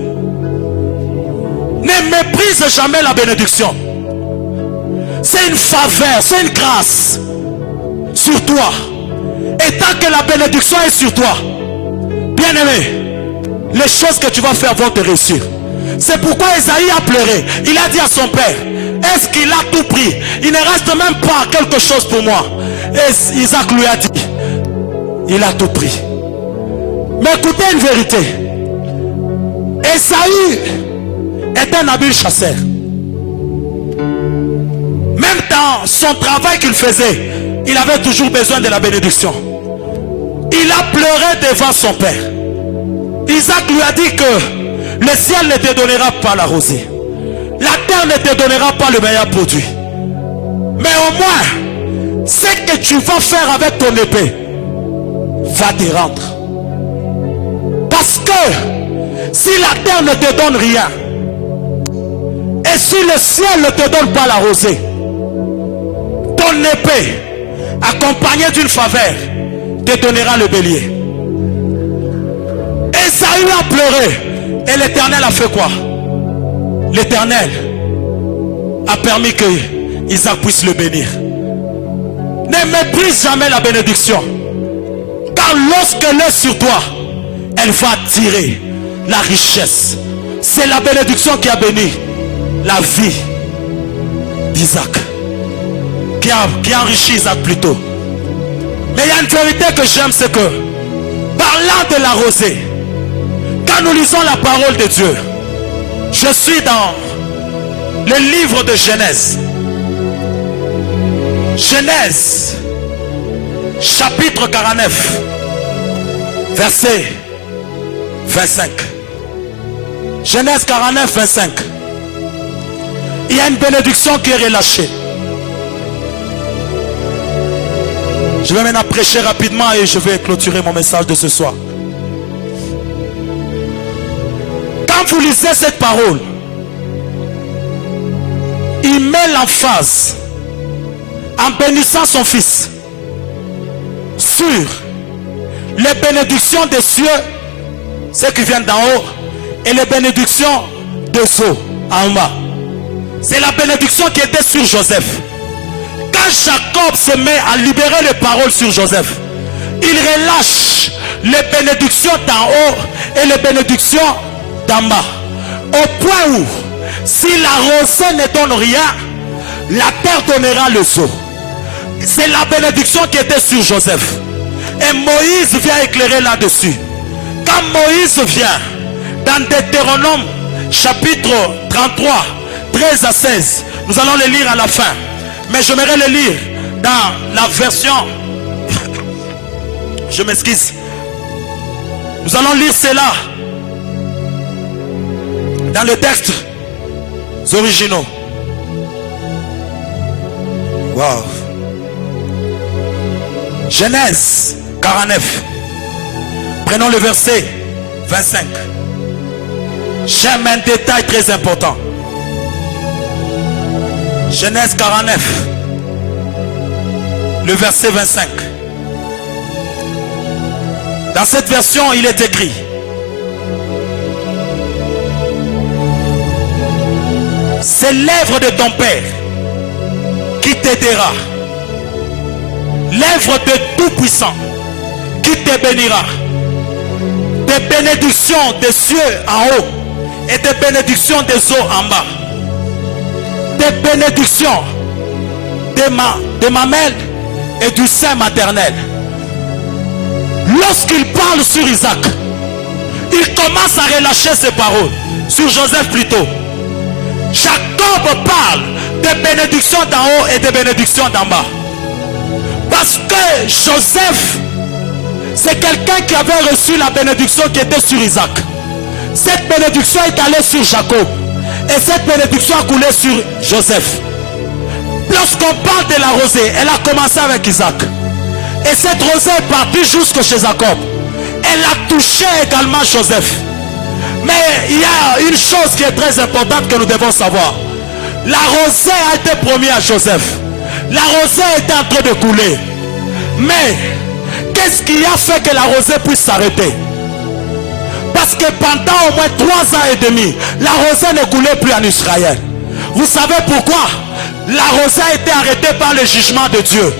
Ne méprise jamais la bénédiction. C'est une faveur, c'est une grâce sur toi. Et tant que la bénédiction est sur toi, bien aimé, les choses que tu vas faire vont te réussir. C'est pourquoi Ésaïe a pleuré. Il a dit à son père, est-ce qu'il a tout pris? Il ne reste même pas quelque chose pour moi. Et Isaac lui a dit, il a tout pris. Mais écoutez une vérité. Ésaü est un habile chasseur. Même dans son travail qu'il faisait, il avait toujours besoin de la bénédiction. Il a pleuré devant son père. Isaac lui a dit que le ciel ne te donnera pas la rosée. La terre ne te donnera pas le meilleur produit. Mais au moins, ce que tu vas faire avec ton épée va te rendre. Parce que si la terre ne te donne rien, et si le ciel ne te donne pas la rosée, ton épée, accompagnée d'une faveur, te donnera le bélier. Ésaü a pleuré. Et l'Éternel a fait quoi? L'Éternel a permis que Isaac puisse le bénir. Ne méprise jamais la bénédiction. Car lorsqu'elle est sur toi, elle va attirer la richesse. C'est la bénédiction qui a béni la vie d'Isaac. Qui a enrichi Isaac plutôt. Mais il y a une vérité que j'aime, c'est que parlant de la rosée, quand nous lisons la parole de Dieu, je suis dans le livre de Genèse. Genèse, chapitre 49, verset 25. Genèse 49, 25. Il y a une bénédiction qui est relâchée. Je vais maintenant prêcher rapidement et je vais clôturer mon message de ce soir. Quand vous lisez cette parole, il met l'emphase en bénissant son fils sur les bénédictions des cieux, ceux qui viennent d'en haut, et les bénédictions des eaux en bas. C'est la bénédiction qui était sur Joseph. Quand Jacob se met à libérer les paroles sur Joseph, il relâche les bénédictions d'en haut et les bénédictions d'en bas. Au point où, si la rosée ne donne rien, la terre donnera le eau. C'est la bénédiction qui était sur Joseph. Et Moïse vient éclairer là-dessus. Quand Moïse vient, dans Deutéronome, chapitre 33, 13 à 16, nous allons le lire à la fin. Mais j'aimerais le lire dans la version... Je m'excuse. Nous allons lire cela dans les textes originaux. Wow. Genèse 49. Prenons le verset 25. J'aime un détail très important. Genèse 49, le verset 25. Dans cette version, il est écrit: c'est l'œuvre de ton Père qui t'aidera, l'œuvre de Tout-Puissant qui te bénira. Des bénédictions des cieux en haut et des bénédictions des eaux en bas. Des bénédictions de mamelles et du sein maternel. Lorsqu'il parle sur Isaac, il commence à relâcher ses paroles sur Joseph plutôt. Jacob parle des bénédictions d'en haut et des bénédictions d'en bas. Parce que Joseph, c'est quelqu'un qui avait reçu la bénédiction qui était sur Isaac. Cette bénédiction est allée sur Jacob. Et cette bénédiction a coulé sur Joseph. Lorsqu'on parle de la rosée, elle a commencé avec Isaac. Et cette rosée est partie jusque chez Jacob. Elle a touché également Joseph. Mais il y a une chose qui est très importante que nous devons savoir. La rosée a été promise à Joseph. La rosée était en train de couler. Mais qu'est-ce qui a fait que la rosée puisse s'arrêter? Parce que pendant au moins 3 ans et demi, la rosée ne coulait plus en Israël. Vous savez pourquoi? La rosée a été arrêtée par le jugement de Dieu.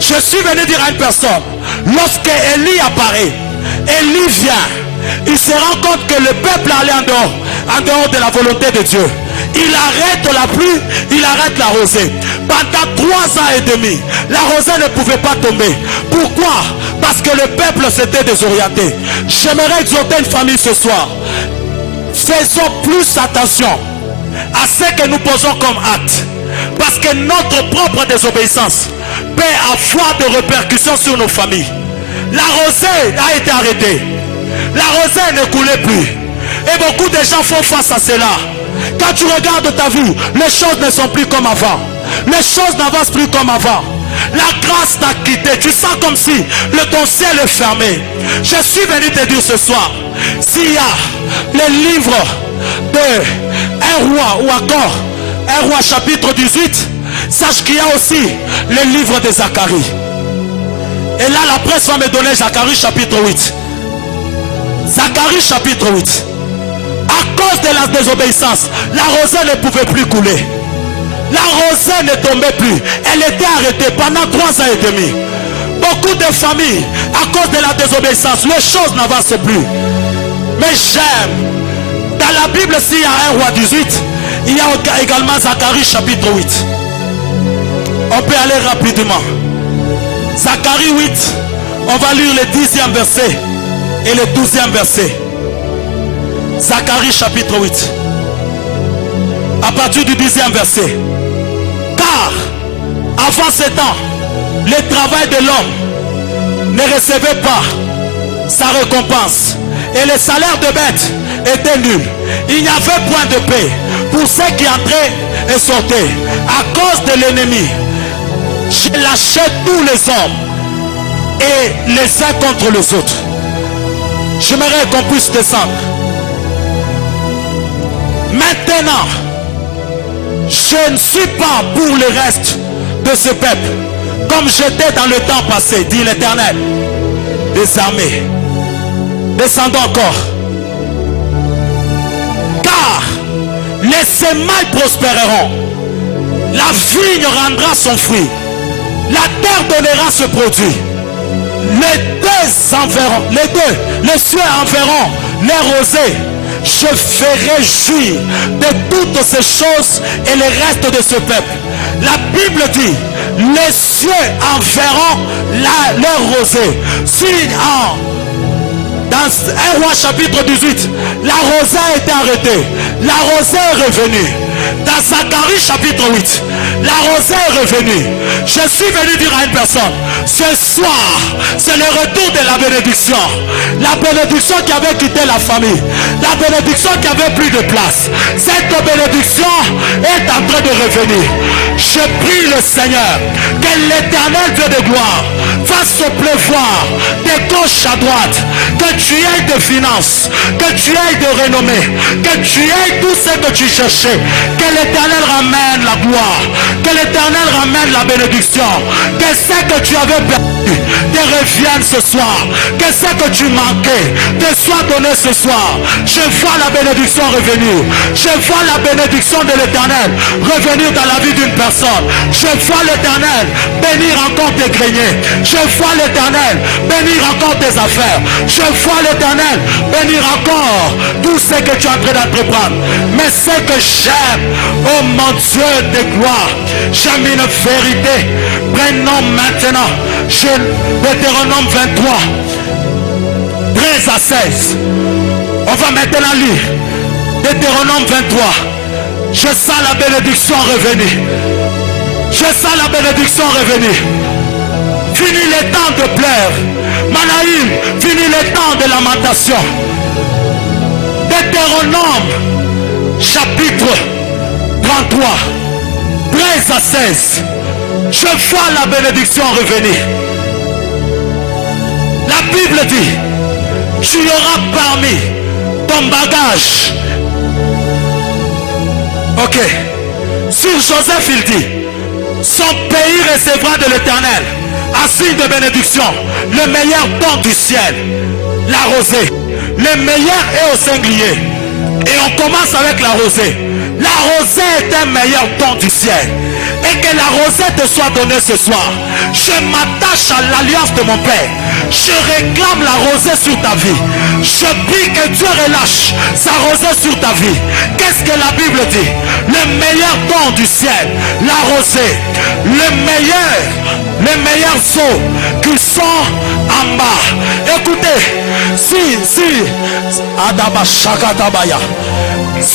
Je suis venu dire à une personne, lorsque Élie apparaît, Élie vient, il se rend compte que le peuple allait en dehors de la volonté de Dieu. Il arrête la pluie, il arrête la rosée. Pendant 3 ans et demi, la rosée ne pouvait pas tomber. Pourquoi? Parce que le peuple s'était désorienté. J'aimerais exhorter une famille ce soir. Faisons plus attention à ce que nous posons comme acte. Parce que notre propre désobéissance peut avoir des répercussions sur nos familles. La rosée a été arrêtée. La rosée ne coulait plus. Et beaucoup de gens font face à cela. Quand tu regardes ta vie, les choses ne sont plus comme avant. Les choses n'avancent plus comme avant. La grâce t'a quitté. Tu sens comme si ton ciel est fermé. Je suis venu te dire ce soir, s'il y a le livre de un roi ou encore un roi chapitre 18, sache qu'il y a aussi le livre de Zacharie. Et là la presse va me donner Zacharie chapitre 8. Zacharie chapitre 8. À cause de la désobéissance, la rosée ne pouvait plus couler. La rosée ne tombait plus. Elle était arrêtée pendant 3 ans et demi. Beaucoup de familles, à cause de la désobéissance, les choses n'avancent plus. Mais j'aime. Dans la Bible, s'il y a un roi 18, il y a également Zacharie chapitre 8. On peut aller rapidement. Zacharie 8, on va lire le 10e verset et le 12e verset. Zacharie chapitre 8. À partir du 10e verset. Car avant ce temps, le travail de l'homme ne recevait pas sa récompense. Et le salaire de bête était nul. Il n'y avait point de paix pour ceux qui entraient et sortaient. À cause de l'ennemi, je lâchais tous les hommes et les uns contre les autres. J'aimerais qu'on puisse descendre. Maintenant, je ne suis pas pour le reste de ce peuple comme j'étais dans le temps passé, dit l'Éternel des armées. Descendons encore. Car les semailles prospéreront, la vigne rendra son fruit, la terre donnera ce produit. Les cieux enverront les rosées. Je ferai jouir de toutes ces choses et le reste de ce peuple. La Bible dit, les cieux enverront leur rosée. Dans 1 roi chapitre 18, la rosée a été arrêtée. La rosée est revenue. Dans Zacharie chapitre 8, la rosée est revenue. Je suis venu dire à une personne, ce soir, c'est le retour de la bénédiction. La bénédiction qui avait quitté la famille. La bénédiction qui avait plus de place. Cette bénédiction est en train de revenir. Je prie le Seigneur, que l'Éternel Dieu de gloire fasse pleuvoir de gauche à droite, que tu aies de finances, que tu aies de renommée, que tu aies tout ce que tu cherchais. Que l'Éternel ramène la gloire, que l'Éternel ramène la bénédiction, que ce que tu avais perdu te revienne ce soir, que ce que tu manquais te soit donné ce soir. Je vois la bénédiction revenir, je vois la bénédiction de l'Éternel revenir dans la vie d'une personne. Je vois l'Éternel bénir encore tes greniers, je vois l'Éternel bénir encore tes affaires, je vois l'Éternel bénir encore tout ce que tu es en train d'entreprendre. Mais ce que j'aime, oh mon Dieu de gloire, j'aime une vérité. Prenons maintenant Deutéronome 23 13 à 16. On va maintenant lire Deutéronome 23. Je sens la bénédiction revenir, je sens la bénédiction revenir. Fini le temps de pleurs, Manaïm, fini le temps de lamentation. Deutéronome chapitre 33 13 à 16. Je vois la bénédiction revenir. La Bible dit, tu auras parmi ton bagage. Ok. Sur Joseph il dit, son pays recevra de l'Éternel un signe de bénédiction, le meilleur don du ciel, la rosée. Le meilleur est au singulier. Et on commence avec la rosée. La rosée est un meilleur don du ciel. Et que la rosée te soit donnée ce soir. Je m'attache à l'alliance de mon Père. Je réclame la rosée sur ta vie. Je prie que Dieu relâche sa rosée sur ta vie. Qu'est-ce que la Bible dit? Le meilleur don du ciel, la rosée. Les meilleurs eaux qui sont en bas. Écoutez, si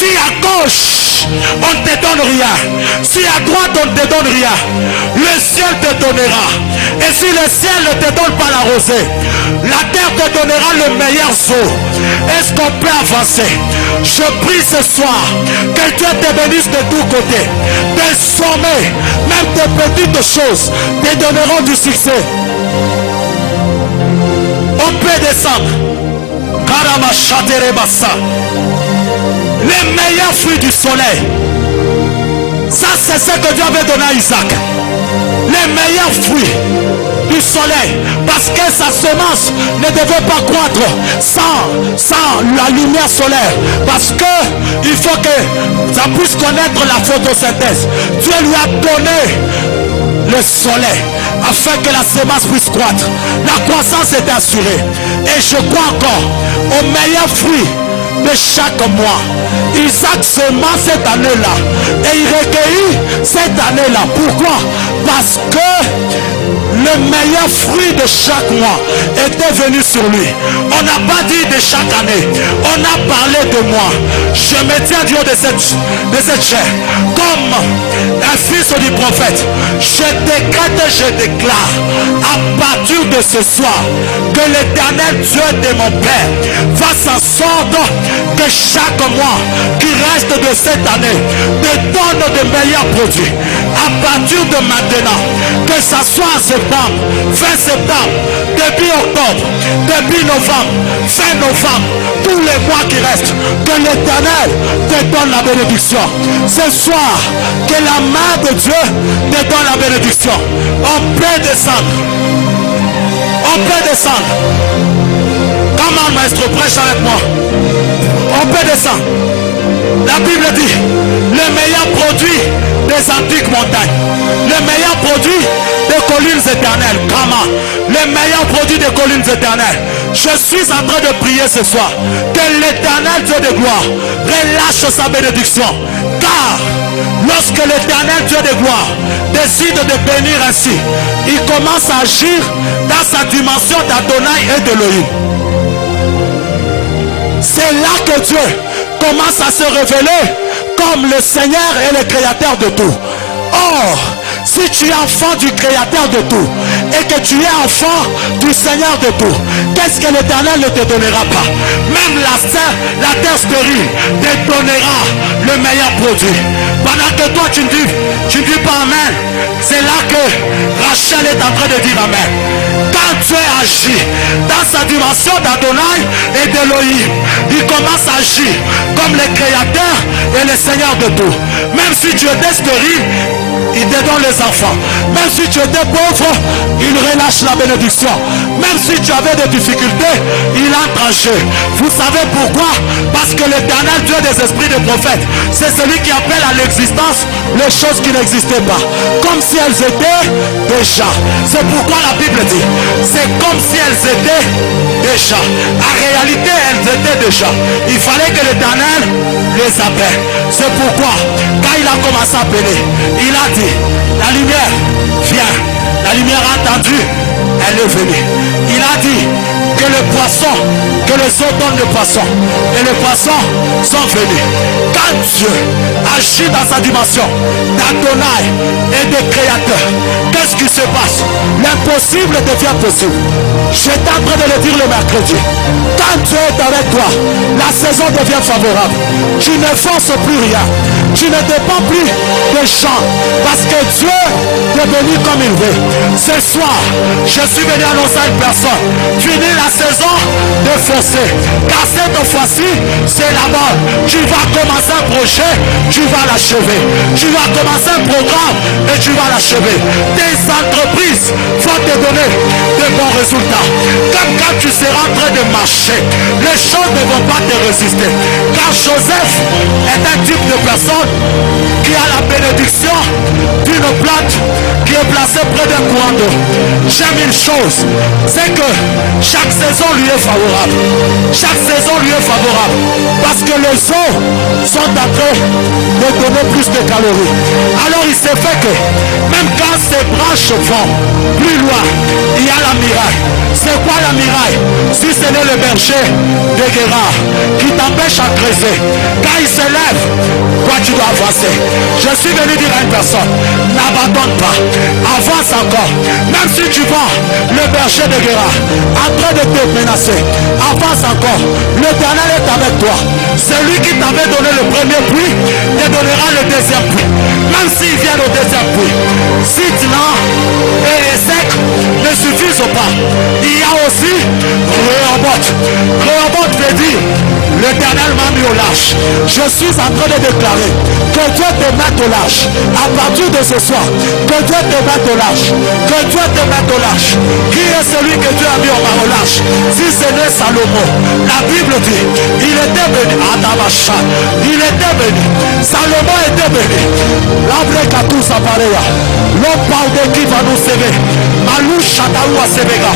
à gauche on ne te donne rien, si à droite on ne te donne rien, le ciel te donnera. Et si le ciel ne te donne pas la rosée, la terre te donnera le meilleur eau. Est-ce qu'on peut avancer? Je prie ce soir que Dieu te bénisse de tous côtés. Des sommets, même des petites choses, te donneront du succès. On peut descendre. Les meilleurs fruits du soleil. Ça, c'est ce que Dieu avait donné à Isaac. Les meilleurs fruits du soleil. Parce que sa semence ne devait pas croître sans la lumière solaire. Parce que il faut que ça puisse connaître la photosynthèse. Dieu lui a donné le soleil afin que la semence puisse croître. La croissance est assurée. Et je crois encore aux meilleurs fruits de chaque mois. Isaac sema cette année-là et il recueillit cette année-là. Pourquoi? Parce que le meilleur fruit de chaque mois était venu sur lui. On n'a pas dit de chaque année, on a parlé de moi. Je me tiens du haut de cette chair comme un fils du prophète. Je décrète et je déclare à partir de ce soir que l'Éternel Dieu de mon Père fasse en sorte que chaque mois qui reste de cette année te donne de meilleurs produits. À partir de maintenant, que ça soit en septembre, fin septembre, début octobre, début novembre, fin novembre, tous les mois qui restent, que l'Éternel te donne la bénédiction. Ce soir, que la main de Dieu te donne la bénédiction. On peut descendre. On peut descendre. Comment, maître, prêche avec moi. On peut descendre. La Bible dit, le meilleur produit des antiques montagnes, le meilleur produit des collines éternelles. Comment? Le meilleur produit des collines éternelles. Je suis en train de prier ce soir que l'Éternel Dieu de gloire relâche sa bénédiction. Car lorsque l'Éternel Dieu de gloire décide de bénir ainsi, il commence à agir dans sa dimension d'Adonai et d'Elohim. C'est là que Dieu commence à se révéler comme le Seigneur et le Créateur de tout. Or, si tu es enfant du Créateur de tout et que tu es enfant du Seigneur de tout, qu'est-ce que l'Éternel ne te donnera pas? Même la terre stérile te donnera le meilleur produit. Pendant que toi tu ne dis pas Amen, c'est là que Rachel est en train de dire Amen. Dieu agit dans sa dimension d'Adonai et d'Elohim. Il commence à agir comme le créateur et le Seigneur de tout. Même si tu étais stérile, il te donne les enfants. Même si tu étais pauvre, il relâche la bénédiction. Même si tu avais des difficultés, il entre en jeu. Vous savez pourquoi? Parce que l'Éternel, Dieu des esprits des prophètes, c'est celui qui appelle à l'existence les choses qui n'existaient pas, comme si elles étaient déjà. C'est pourquoi la Bible dit, c'est comme si elles étaient déjà. En réalité, elles étaient déjà. Il fallait que l'Éternel les appelle. C'est pourquoi, quand il a commencé à appeler, il a dit, la lumière vient. La lumière a entendu, elle est venue. Il a dit que le poisson, que les eaux donnent le poisson, et les poissons sont venus. Quand Dieu agit dans sa dimension d'Adonai et de créateur, qu'est-ce qui se passe? L'impossible devient possible. J'étais en train de le dire le mercredi. Quand Dieu est avec toi, la saison devient favorable. Tu ne forces plus rien. Tu ne dépends plus des gens, parce que Dieu te bénit comme il veut. Ce soir, je suis venu annoncer à une personne, finis la saison de forcer, car cette fois-ci, c'est la mort. Tu vas commencer un projet, tu vas l'achever. Tu vas commencer un programme et tu vas l'achever. Tes entreprises vont te donner de bons résultats. Comme quand tu seras en train de marcher, les choses ne vont pas te résister. Car Joseph est un type de personne qui a la bénédiction d'une plante qui est placée près d'un courant d'eau. J'aime une chose, c'est que chaque saison lui est favorable. Chaque saison lui est favorable. Parce que les eaux sont en train de donner plus de calories. Alors il s'est fait que même quand ces branches vont plus loin, il y a la miraille. C'est quoi la miraille? Si ce n'est le berger de Guérard qui t'empêche à creuser, quand il se lève, toi tu dois avancer. Je suis venu dire à une personne, n'abandonne pas, avance encore. Même si tu vois le berger de Guérard en train de te menacer, avance encore. L'Éternel est avec toi. Celui qui t'avait donné le premier puits te donnera le deuxième puits. Même s'il vient au deuxième puits, si Dinan et sec ne suffisent pas, il y a aussi Rehoboth. Rehoboth veut dire, l'Éternel m'a mis au large. Je suis en train de déclarer que Dieu te mette au large. À partir de ce soir, que Dieu te mette au large. Que Dieu te mette au large. Qui est celui que Dieu a mis au large? Si ce n'est Salomon, la Bible dit, il était béni. Adamacha, il était béni. Salomon était béni. L'abre Katou Sapareya, l'homme parle qui va nous sauver. Malou Chataoua Sebega,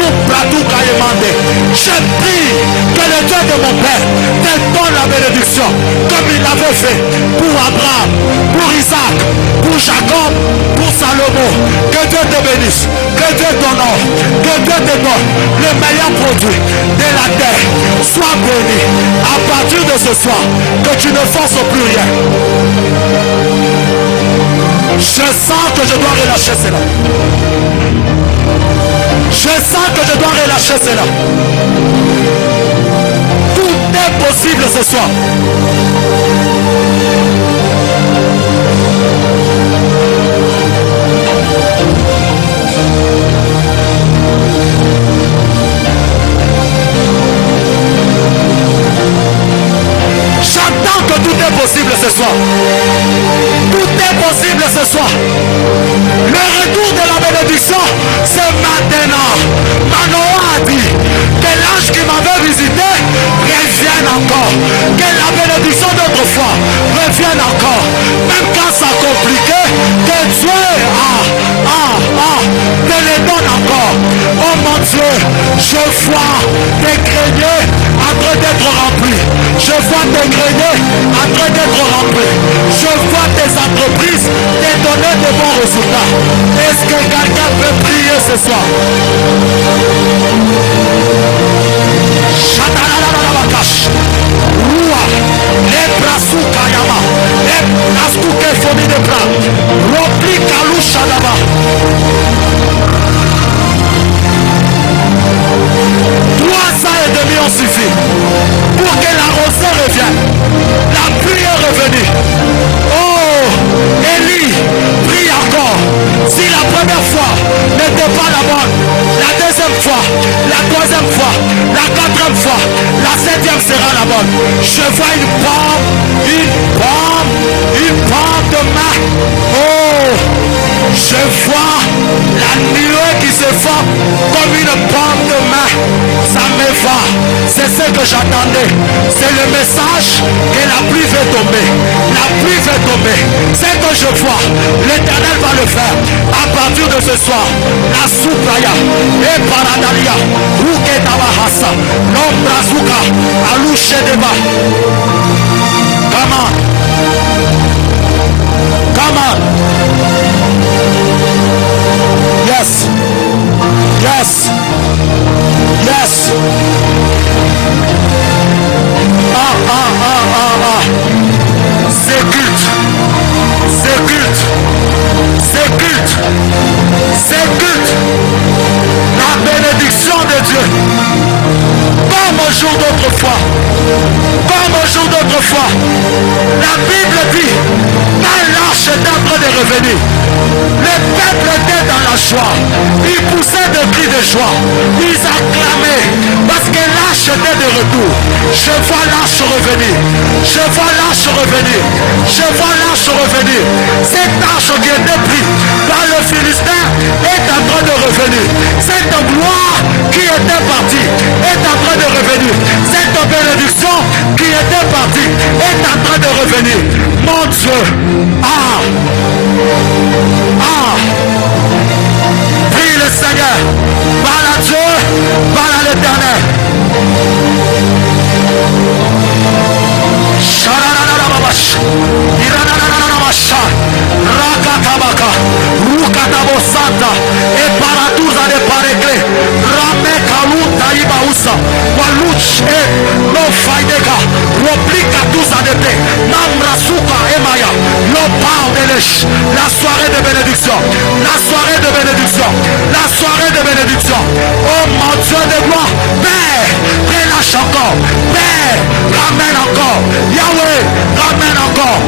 l'homme Pratou Kayemande. Je prie que le Dieu de mon Père te donne la bénédiction comme il l'avait fait pour Abraham, pour Isaac, pour Jacob, pour Salomon. Que Dieu te bénisse, que Dieu t'honore, que Dieu te donne le meilleur produit de la terre. Sois béni à partir de ce soir, que tu ne forces plus rien. Je sens que je dois relâcher cela. Je sens que je dois relâcher cela. Tout est possible ce soir. J'entends que tout est possible ce soir. Tout est possible ce soir. Le retour de la bénédiction, c'est maintenant. Manoah a dit que l'ange qui m'avait visité revienne encore. Que la bénédiction d'autrefois revienne encore. Même quand c'est compliqué, que Dieu te les donne encore. Oh mon Dieu, je vois tes greniers en train d'être remplis. Je vois tes greniers en train d'être remplis. Je vois tes entreprises te donner de bons résultats. Est-ce que quelqu'un peut prier ce soir? On suffit pour que la rosée revienne. La pluie est revenue. Oh, Élie, prie encore. Si la première fois n'était pas la bonne. La deuxième fois, la troisième fois, la quatrième fois, la septième sera la bonne. Je vois une pomme de main. Oh, je vois la nuée qui se forme comme une pomme de main. Ça me va. C'est ce que j'attendais. C'est le message que la pluie va tomber. La pluie va tomber. C'est que je vois. L'Éternel va le faire. À partir de ce soir, la soupaya et paradalia, Ruketawahasa, l'ombrazuka, alouchedeba. Come on. Come on. Yes. Yes. Yes. C'est culte. C'est culte. C'est culte. C'est culte. La bénédiction de Dieu. Comme au jour d'autrefois. Comme au jour d'autrefois. La Bible dit, quand l'arche est en train de revenir, le peuple était dans la joie. Ils poussaient des cris de joie. Ils acclamaient parce que l'arche était de retour. Je vois l'arche revenir. Je vois l'arche revenir. Je vois l'arche revenir. Cette arche qui était prise par le Philistin est en train de revenir. Cette gloire qui était partie est en train de revenir. Cette bénédiction qui était partie est en train de revenir. Mon Dieu. Prie le Seigneur. Parle à Dieu. Parle à l'Éternel. Rakatabaka, Rukatabosanta, et Paratuza de Parecle, Ramekaluta Ibausa, Waluch et Lofaideka, Roplikaduza de Pe, Namrasuka Emaya, Lopar de Lech, la soirée de bénédiction, la soirée de bénédiction, la soirée de bénédiction. Oh mon Dieu de gloire, Père, relâche encore, Père, ramène encore, Yahweh, ramène encore.